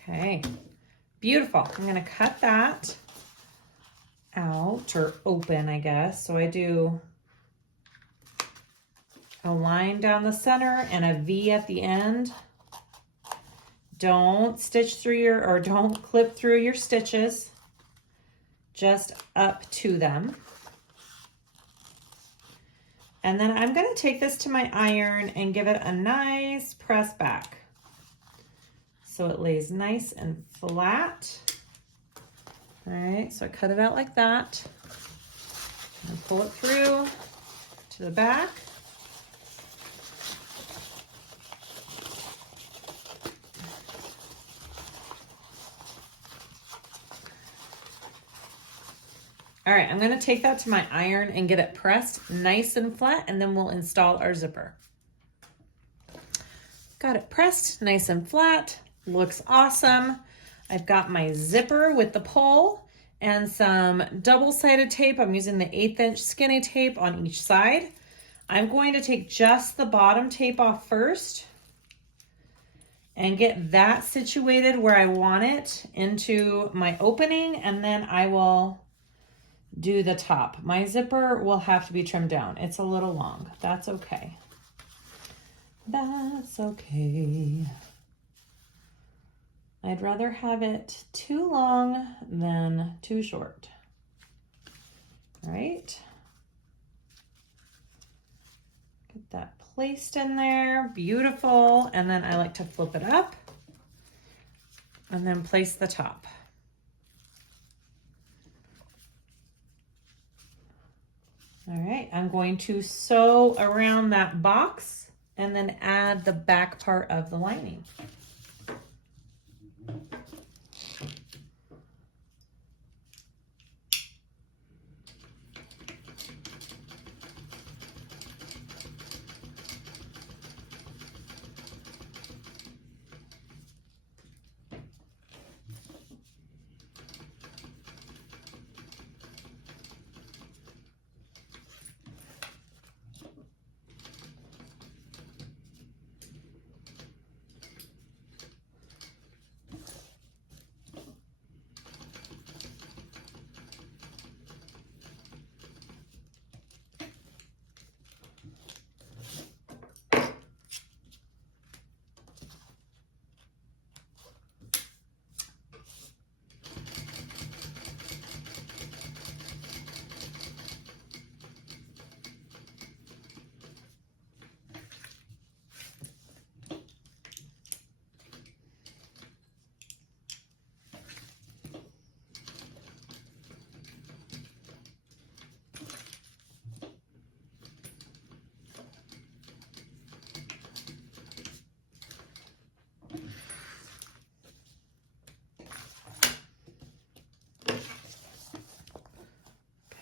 Okay, beautiful. I'm going to cut that out, or open, I guess. So I do a line down the center and a V at the end. Don't stitch through your, or don't clip through your stitches, just up to them. And then I'm going to take this to my iron and give it a nice press back, so it lays nice and flat. All right, so I cut it out like that and pull it through to the back. All right, I'm gonna take that to my iron and get it pressed nice and flat, and then we'll install our zipper. Got it pressed nice and flat. Looks awesome. I've got my zipper with the pole and some double-sided tape. I'm using the 1/8 inch skinny tape on each side. I'm going to take just the bottom tape off first and get that situated where I want it into my opening, and then I will do the top. My zipper will have to be trimmed down. It's a little long. That's okay. That's okay. I'd rather have it too long than too short. All right. Get that placed in there. Beautiful. And then I like to flip it up and then place the top. All right, I'm going to sew around that box and then add the back part of the lining.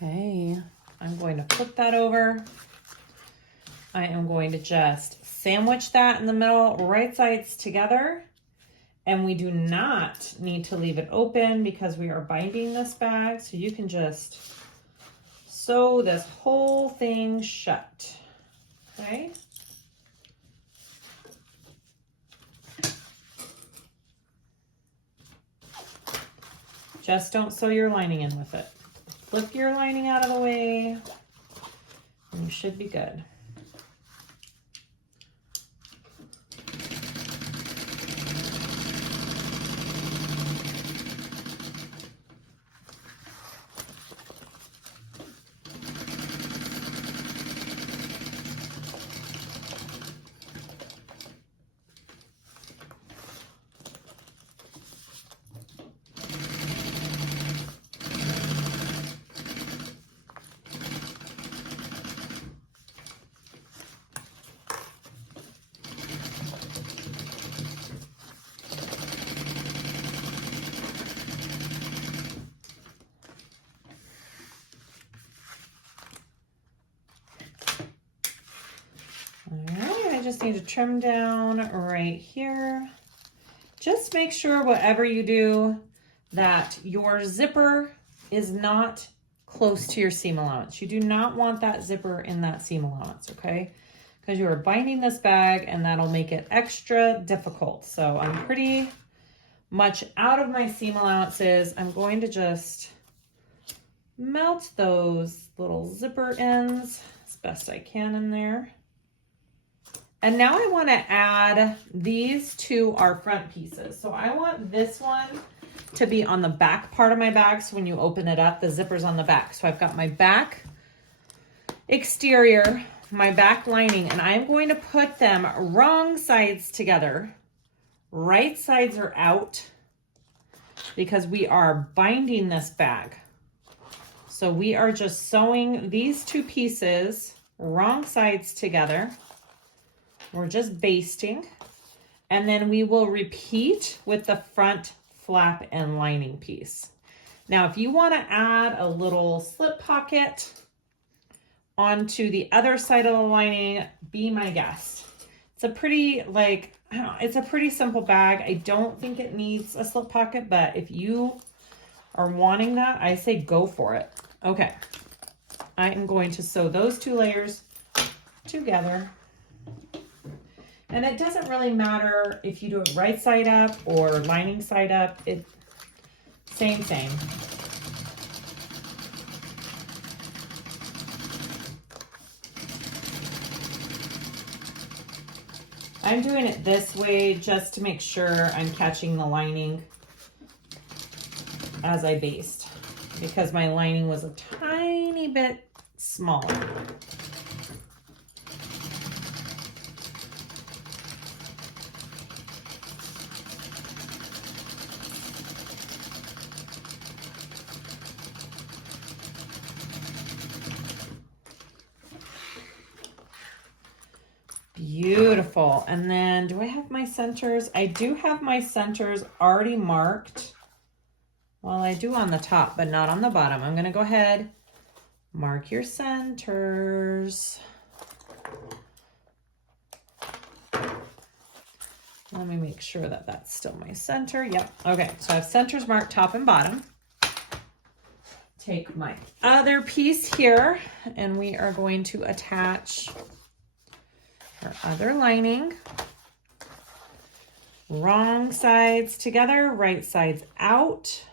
Okay, I'm going to flip that over. I am going to just sandwich that in the middle, right sides together. And we do not need to leave it open because we are binding this bag. So you can just sew this whole thing shut, okay? Just don't sew your lining in with it. Flip your lining out of the way and you should be good. I just need to trim down right here. Just make sure whatever you do that your zipper is not close to your seam allowance. You do not want that zipper in that seam allowance, okay? Because you are binding this bag and that'll make it extra difficult. So I'm pretty much out of my seam allowances. I'm going to just melt those little zipper ends as best I can in there. And now I want to add these to our front pieces. So I want this one to be on the back part of my bag. So when you open it up, the zipper's on the back. So I've got my back exterior, my back lining, and I'm going to put them wrong sides together. Right sides are out because we are binding this bag. So we are just sewing these two pieces wrong sides together. We're just basting, and then we will repeat with the front flap and lining piece. Now, if you want to add a little slip pocket onto the other side of the lining, be my guest. It's a pretty, it's a pretty simple bag. I don't think it needs a slip pocket, but if you are wanting that, I say go for it. Okay, I am going to sew those two layers together. And it doesn't really matter if you do it right side up or lining side up. Same. I'm doing it this way just to make sure I'm catching the lining as I basted, because my lining was a tiny bit smaller. Beautiful. And then do I have my centers? I do have my centers already marked. Well, I do on the top, but not on the bottom. I'm going to go ahead, mark your centers. Let me make sure that that's still my center. Yep. Okay. So I have centers marked top and bottom. Take my other piece here and we are going to attach our other lining. Wrong sides together, right sides out.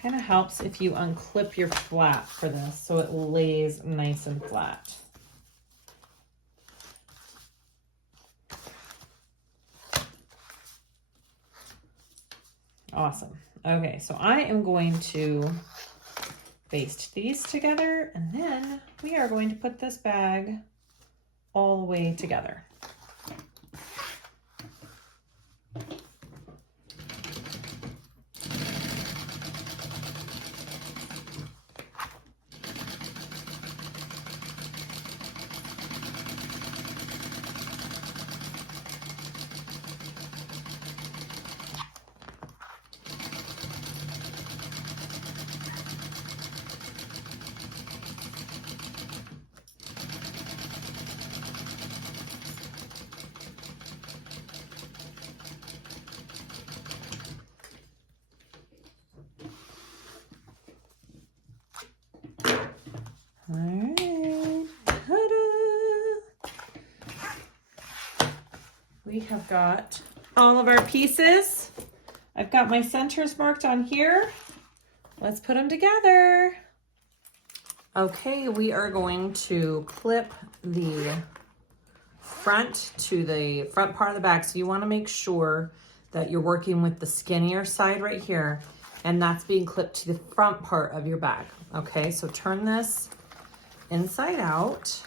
Kind of helps if you unclip your flap for this so it lays nice and flat. Awesome. Okay, so I am going to baste these together and then we are going to put this bag all the way together. All right, ta-da! We have got all of our pieces. I've got my centers marked on here. Let's put them together. Okay, we are going to clip the front to the front part of the bag. So you want to make sure that you're working with the skinnier side right here, and that's being clipped to the front part of your bag. Okay, so turn this inside out.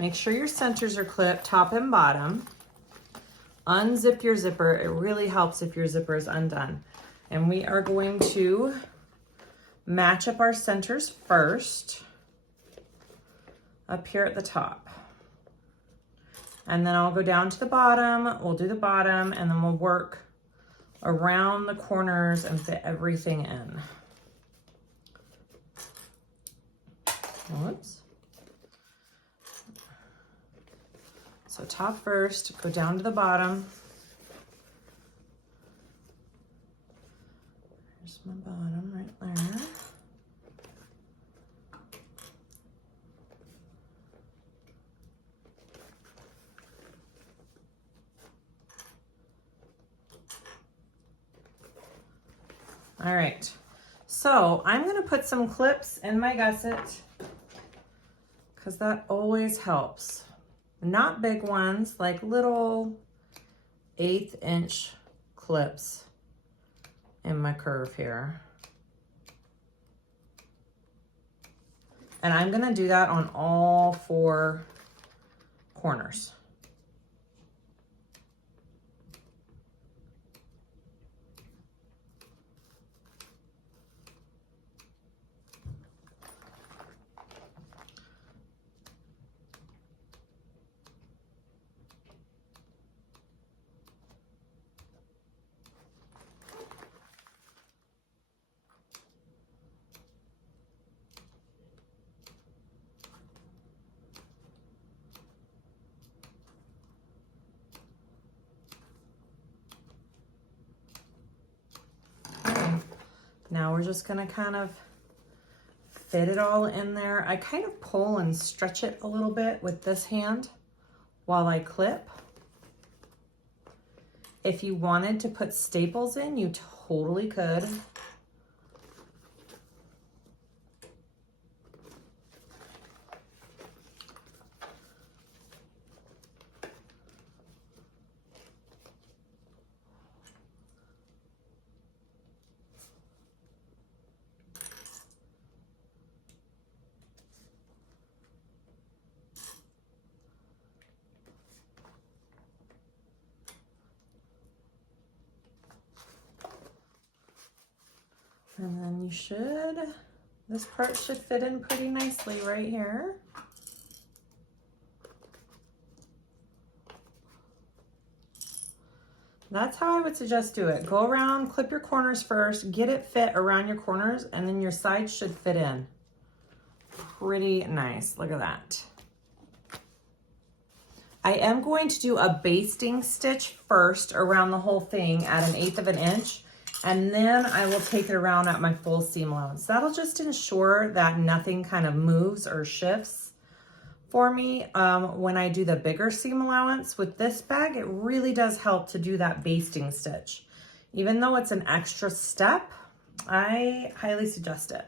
Make sure your centers are clipped top and bottom. Unzip your zipper. It really helps if your zipper is undone. And we are going to match up our centers first up here at the top. And then I'll go down to the bottom. We'll do the bottom and then we'll work around the corners and fit everything in. Whoops. So top first, go down to the bottom. There's my bottom right there. All right, so I'm gonna put some clips in my gusset because that always helps. Not big ones, like little 1/8 inch clips in my curve here. And I'm gonna do that on all 4 corners. Now we're just gonna kind of fit it all in there, I kind of pull and stretch it a little bit with this hand while I clip. If you wanted to put staples in, you totally could. And then this part should fit in pretty nicely right here. That's how I would suggest do it. Go around, clip your corners first, get it fit around your corners, and then your sides should fit in. Pretty nice, look at that. I am going to do a basting stitch first around the whole thing at 1/8 of an inch. And then I will take it around at my full seam allowance. That'll just ensure that nothing kind of moves or shifts for me when I do the bigger seam allowance. With this bag, it really does help to do that basting stitch. Even though it's an extra step, I highly suggest it.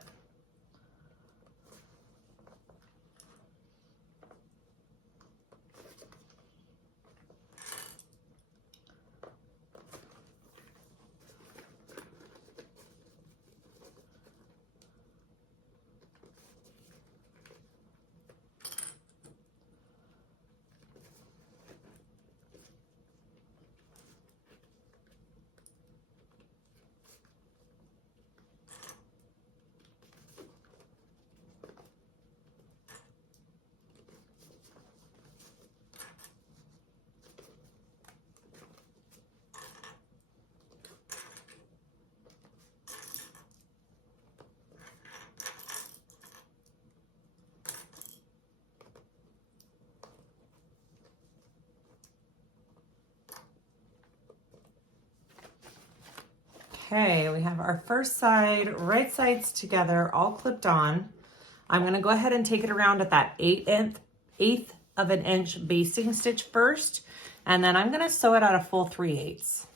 Okay, we have our first side, right sides together, all clipped on. I'm gonna go ahead and take it around at that 1/8 of an inch basting stitch first, and then I'm gonna sew it at a full 3/8.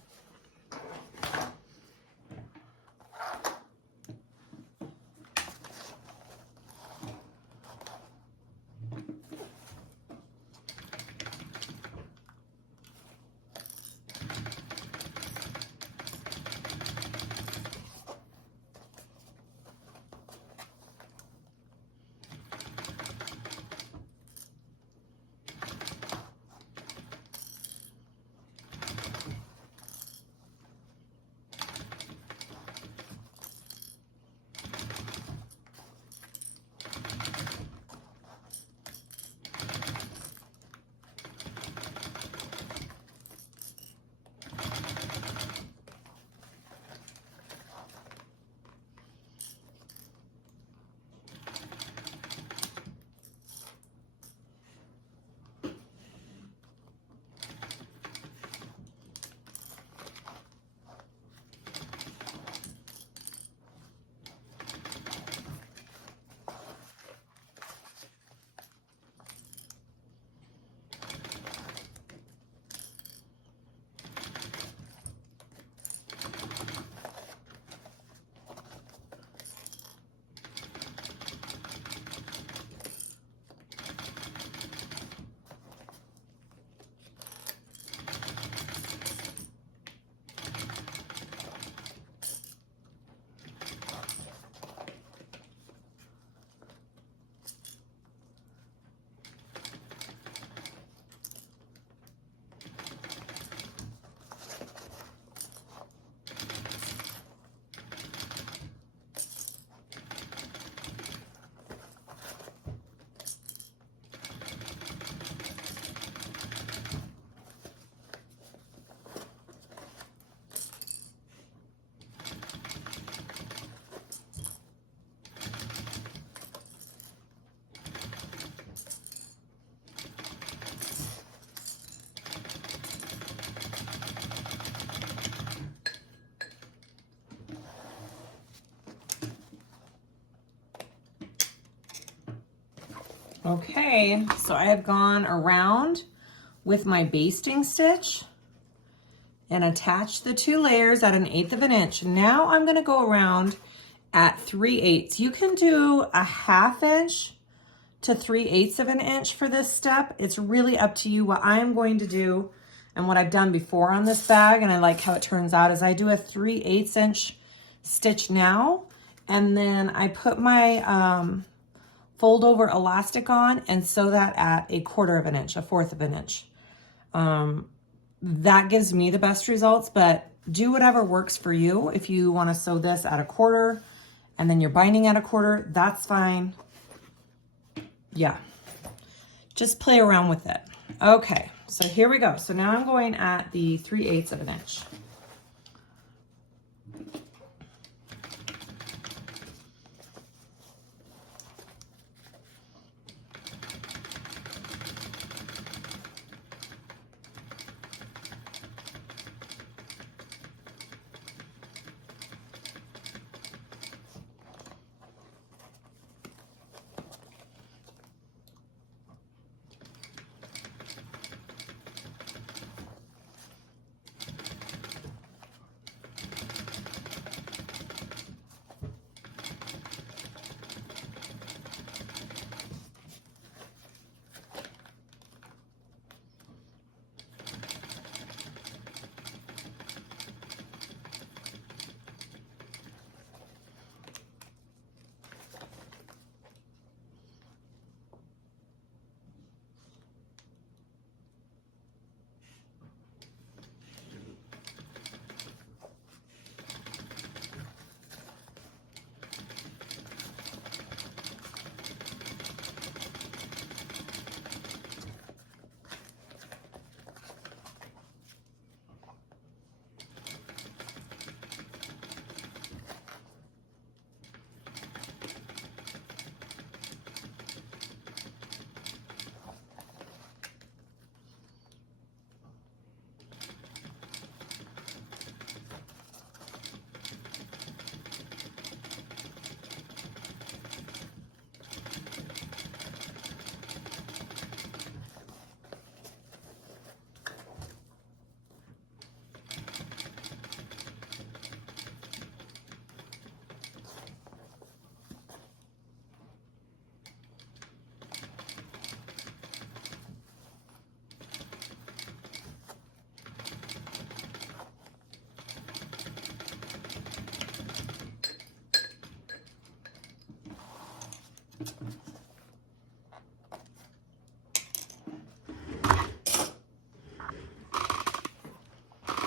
Okay, so I have gone around with my basting stitch and attached the 2 layers at 1/8 of an inch. Now I'm gonna go around at 3/8. You can do a 1/2 inch to 3/8 of an inch for this step. It's really up to you. What I'm going to do, and what I've done before on this bag, and I like how it turns out, is I do a 3/8 inch stitch now, and then I put my fold over elastic on and sew that at 1/4 of an inch, 1/4 of an inch. That gives me the best results, but do whatever works for you. If you want to sew this at 1/4 and then you're binding at 1/4, that's fine. Yeah, just play around with it. Okay, so here we go. So now I'm going at the 3/8 of an inch.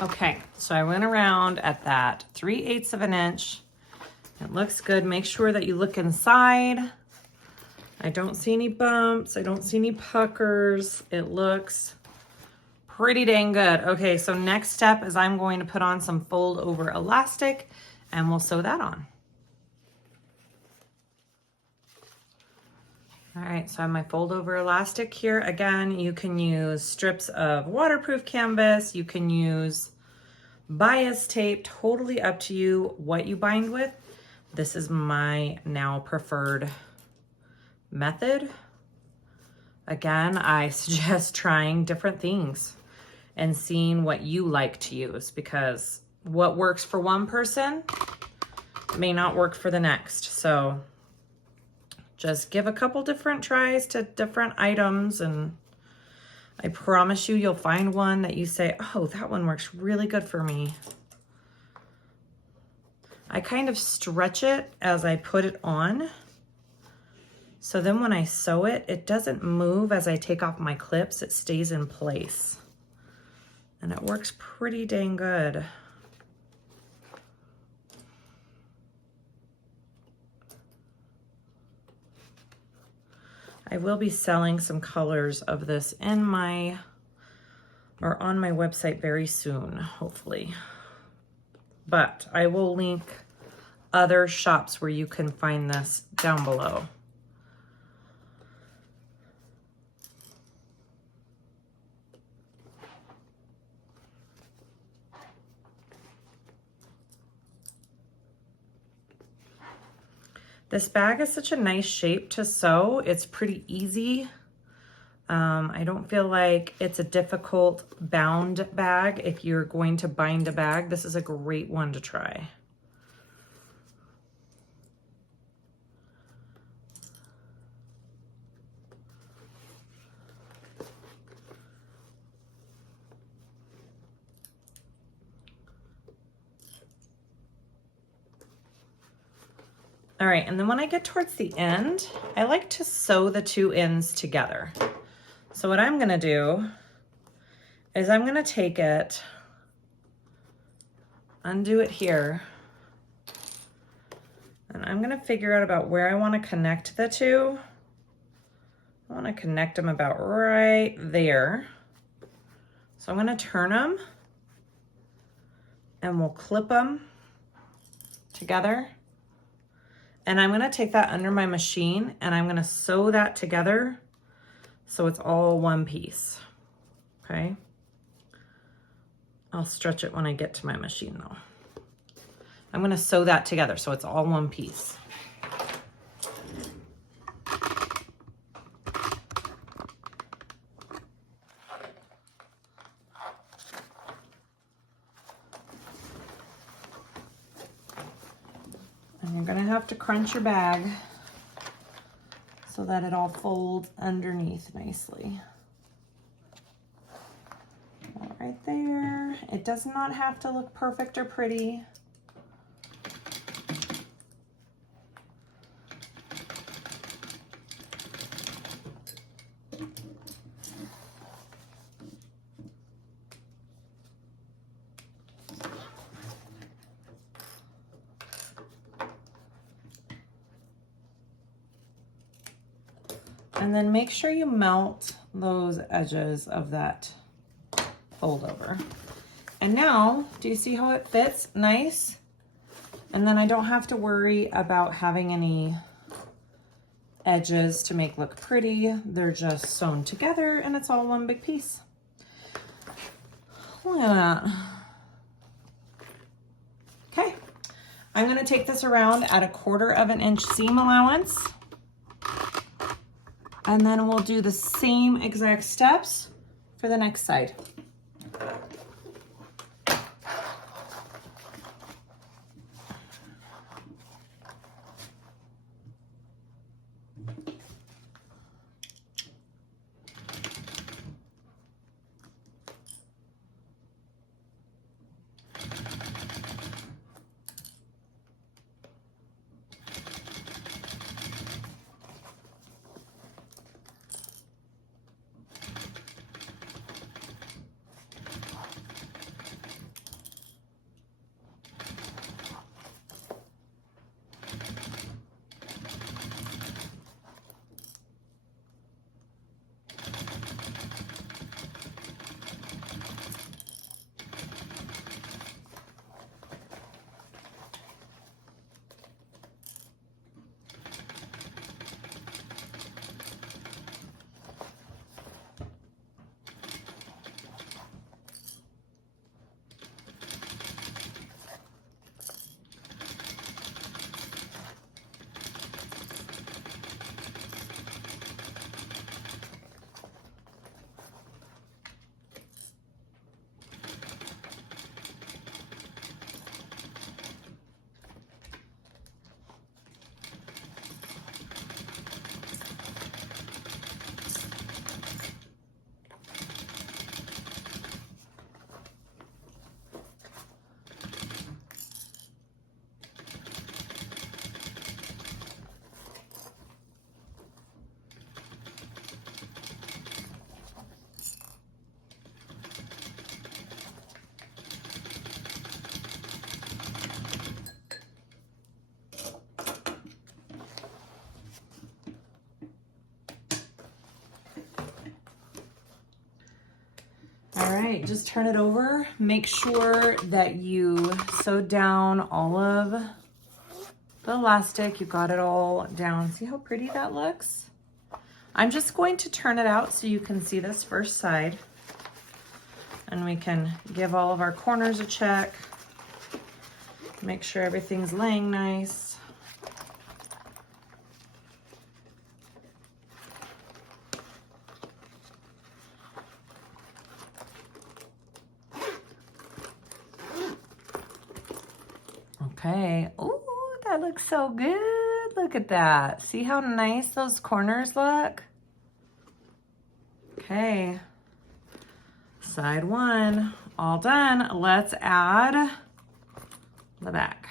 Okay, so I went around at that 3/8 of an inch. It looks good. Make sure that you look inside. I don't see any bumps. I don't see any puckers. It looks pretty dang good. Okay, so next step is I'm going to put on some fold over elastic and we'll sew that on. All right, so I have my fold over elastic here. Again, you can use strips of waterproof canvas. You can use bias tape, totally up to you what you bind with. This is my now preferred method. Again, I suggest trying different things and seeing what you like to use, because what works for one person may not work for the next. So just give a couple different tries to different items, and I promise you, you'll find one that you say, oh, that one works really good for me. I kind of stretch it as I put it on. So then when I sew it, it doesn't move as I take off my clips. It stays in place. And it works pretty dang good. I will be selling some colors of this in my, or on my website very soon, hopefully. But I will link other shops where you can find this down below. This bag is such a nice shape to sew. It's pretty easy. I don't feel like it's a difficult bound bag. If you're going to bind a bag, this is a great one to try. All right, and then when I get towards the end, I like to sew the two ends together. So what I'm gonna do is I'm gonna take it, undo it here, and I'm gonna figure out about where I wanna connect the two. I wanna connect them about right there. So I'm gonna turn them and we'll clip them together. And I'm gonna take that under my machine and I'm gonna sew that together so it's all one piece, okay? I'll stretch it when I get to my machine though. I'm gonna sew that together so it's all one piece. And you're gonna have to crunch your bag so that it all folds underneath nicely. Right there. It does not have to look perfect or pretty. And then make sure you melt those edges of that fold over. And now, do you see how it fits nice? And then I don't have to worry about having any edges to make look pretty. They're just sewn together and it's all one big piece. Look at that. Okay, I'm gonna take this around at 1/4 inch seam allowance. And then we'll do the same exact steps for the next side. All right, just turn it over. Make sure that you sewed down all of the elastic. You got it all down. See how pretty that looks? I'm just going to turn it out so you can see this first side. And we can give all of our corners a check. Make sure everything's laying nice. Okay. Ooh, that looks so good. Look at that. See how nice those corners look? Okay. Side one, all done. Let's add the back.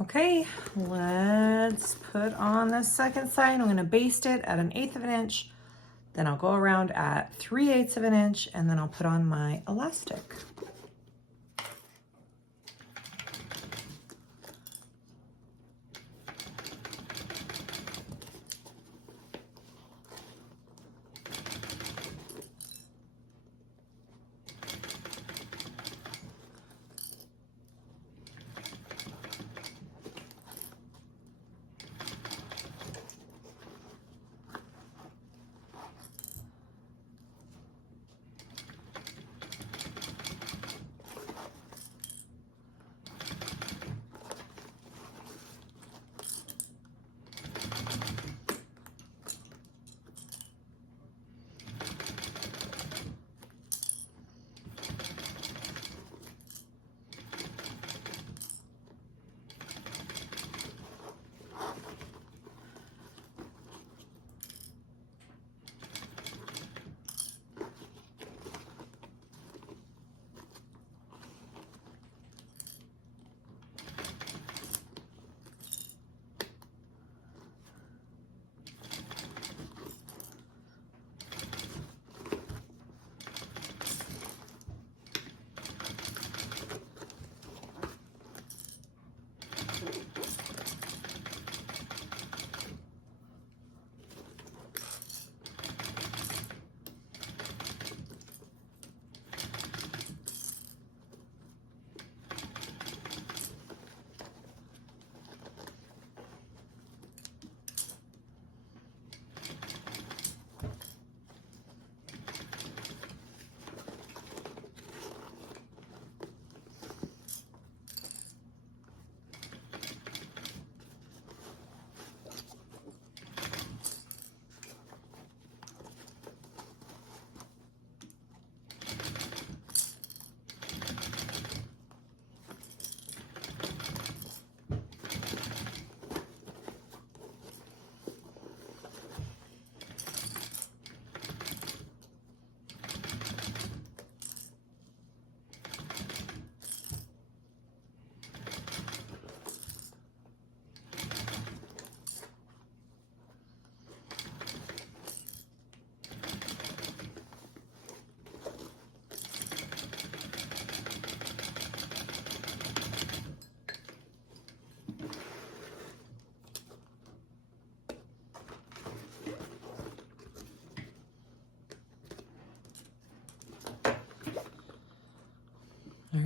Okay, let's put on the second side. I'm going to baste it at 1/8 of an inch. Then I'll go around at 3/8 of an inch, and then I'll put on my elastic.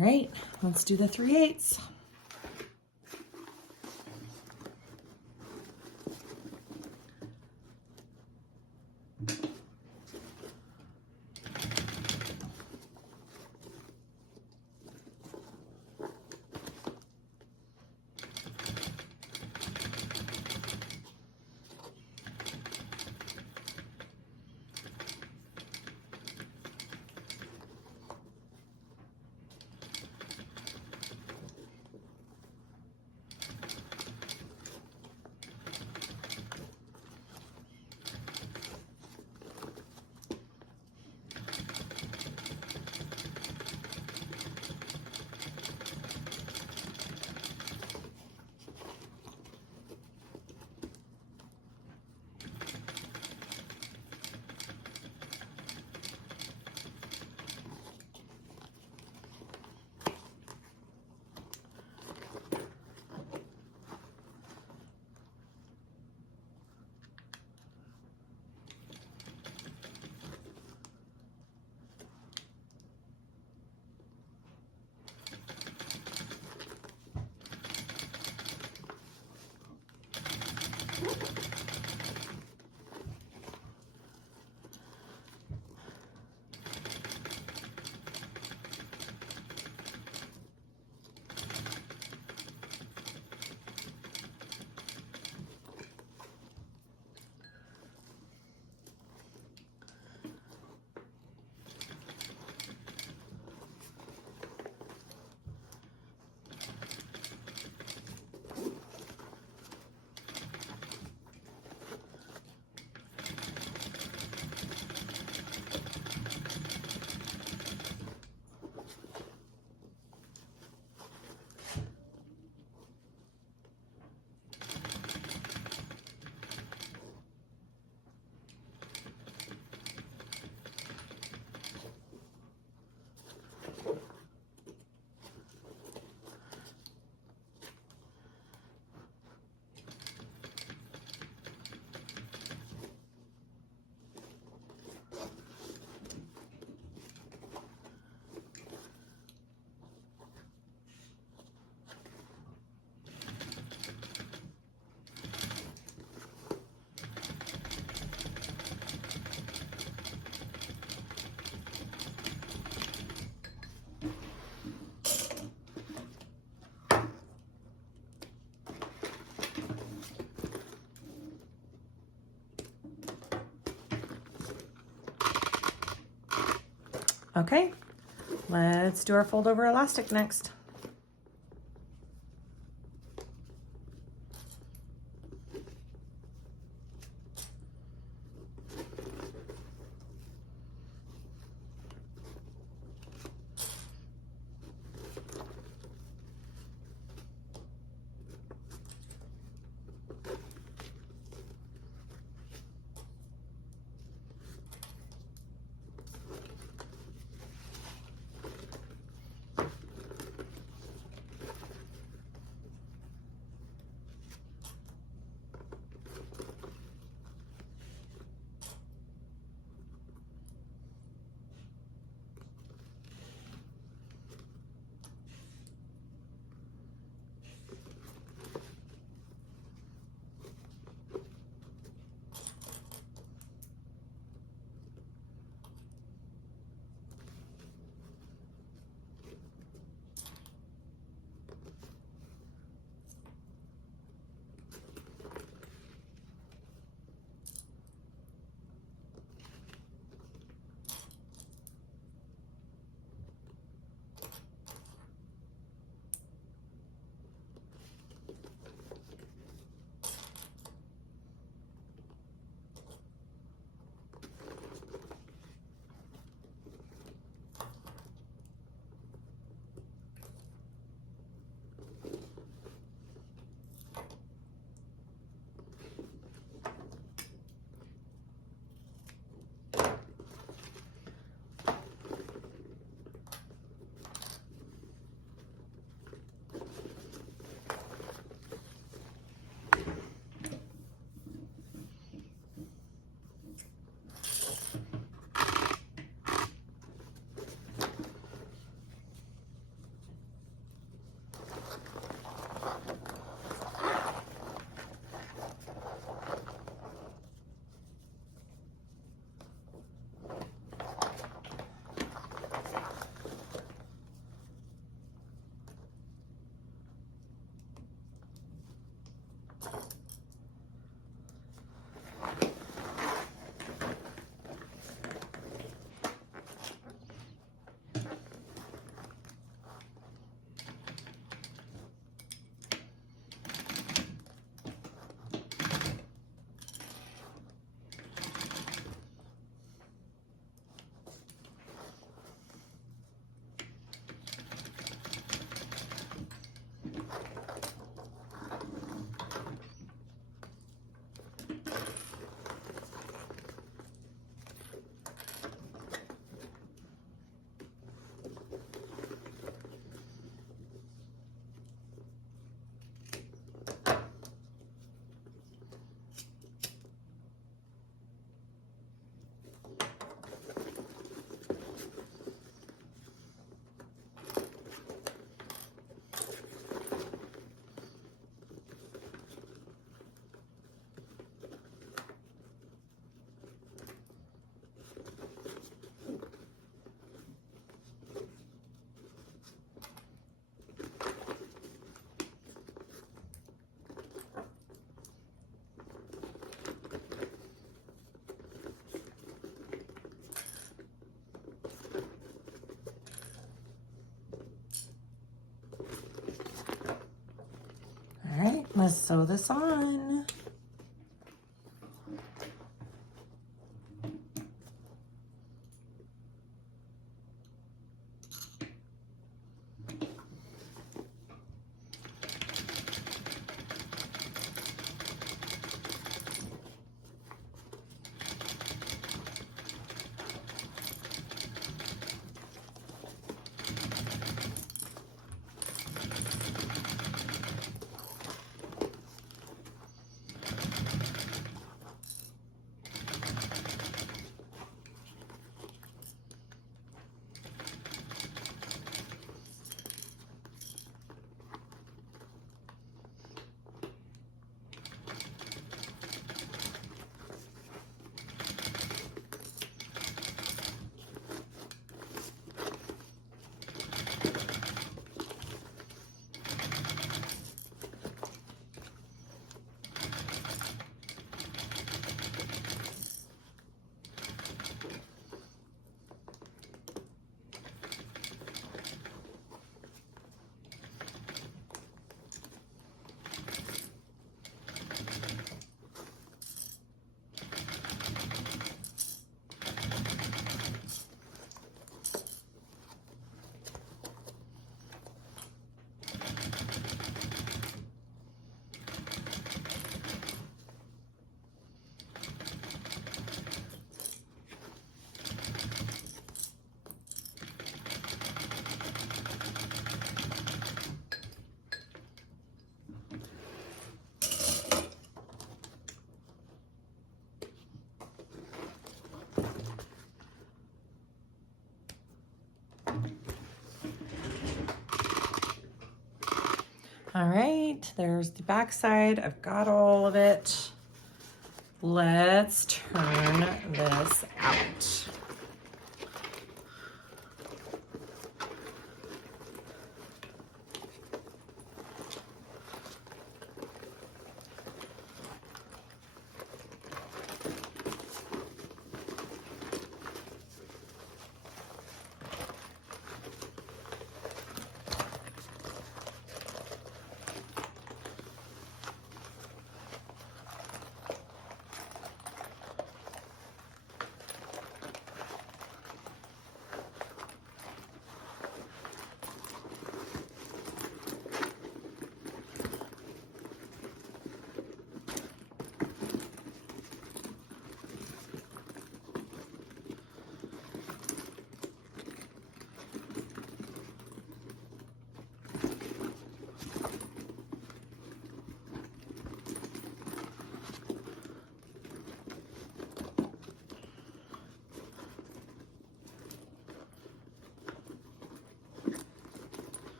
right, let's do the 3/8. Okay, let's do our fold over elastic next. Let's sew this on. All right, there's the back side. I've got all of it. Let's turn this out.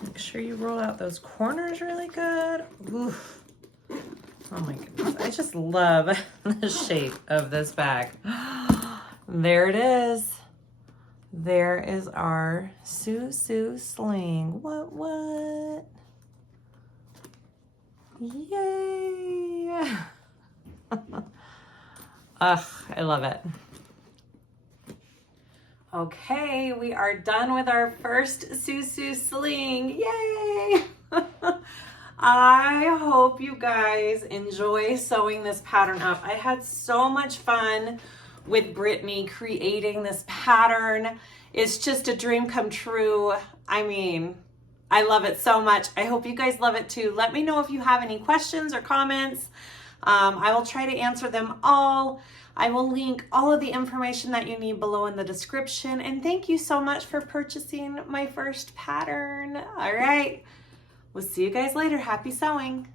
Make sure you roll out those corners really good. Oof. Oh my goodness. I just love the shape of this bag. There it is. There is our SewFlo Sling. What? Yay! Ugh, I love it. Okay, we are done with our first SewFlo Sling. Yay! I hope you guys enjoy sewing this pattern up. I had so much fun with Brittany creating this pattern. It's just a dream come true. I mean, I love it so much. I hope you guys love it too. Let me know if you have any questions or comments. I will try to answer them all. I will link all of the information that you need below in the description. And thank you so much for purchasing my first pattern. All right, we'll see you guys later. Happy sewing.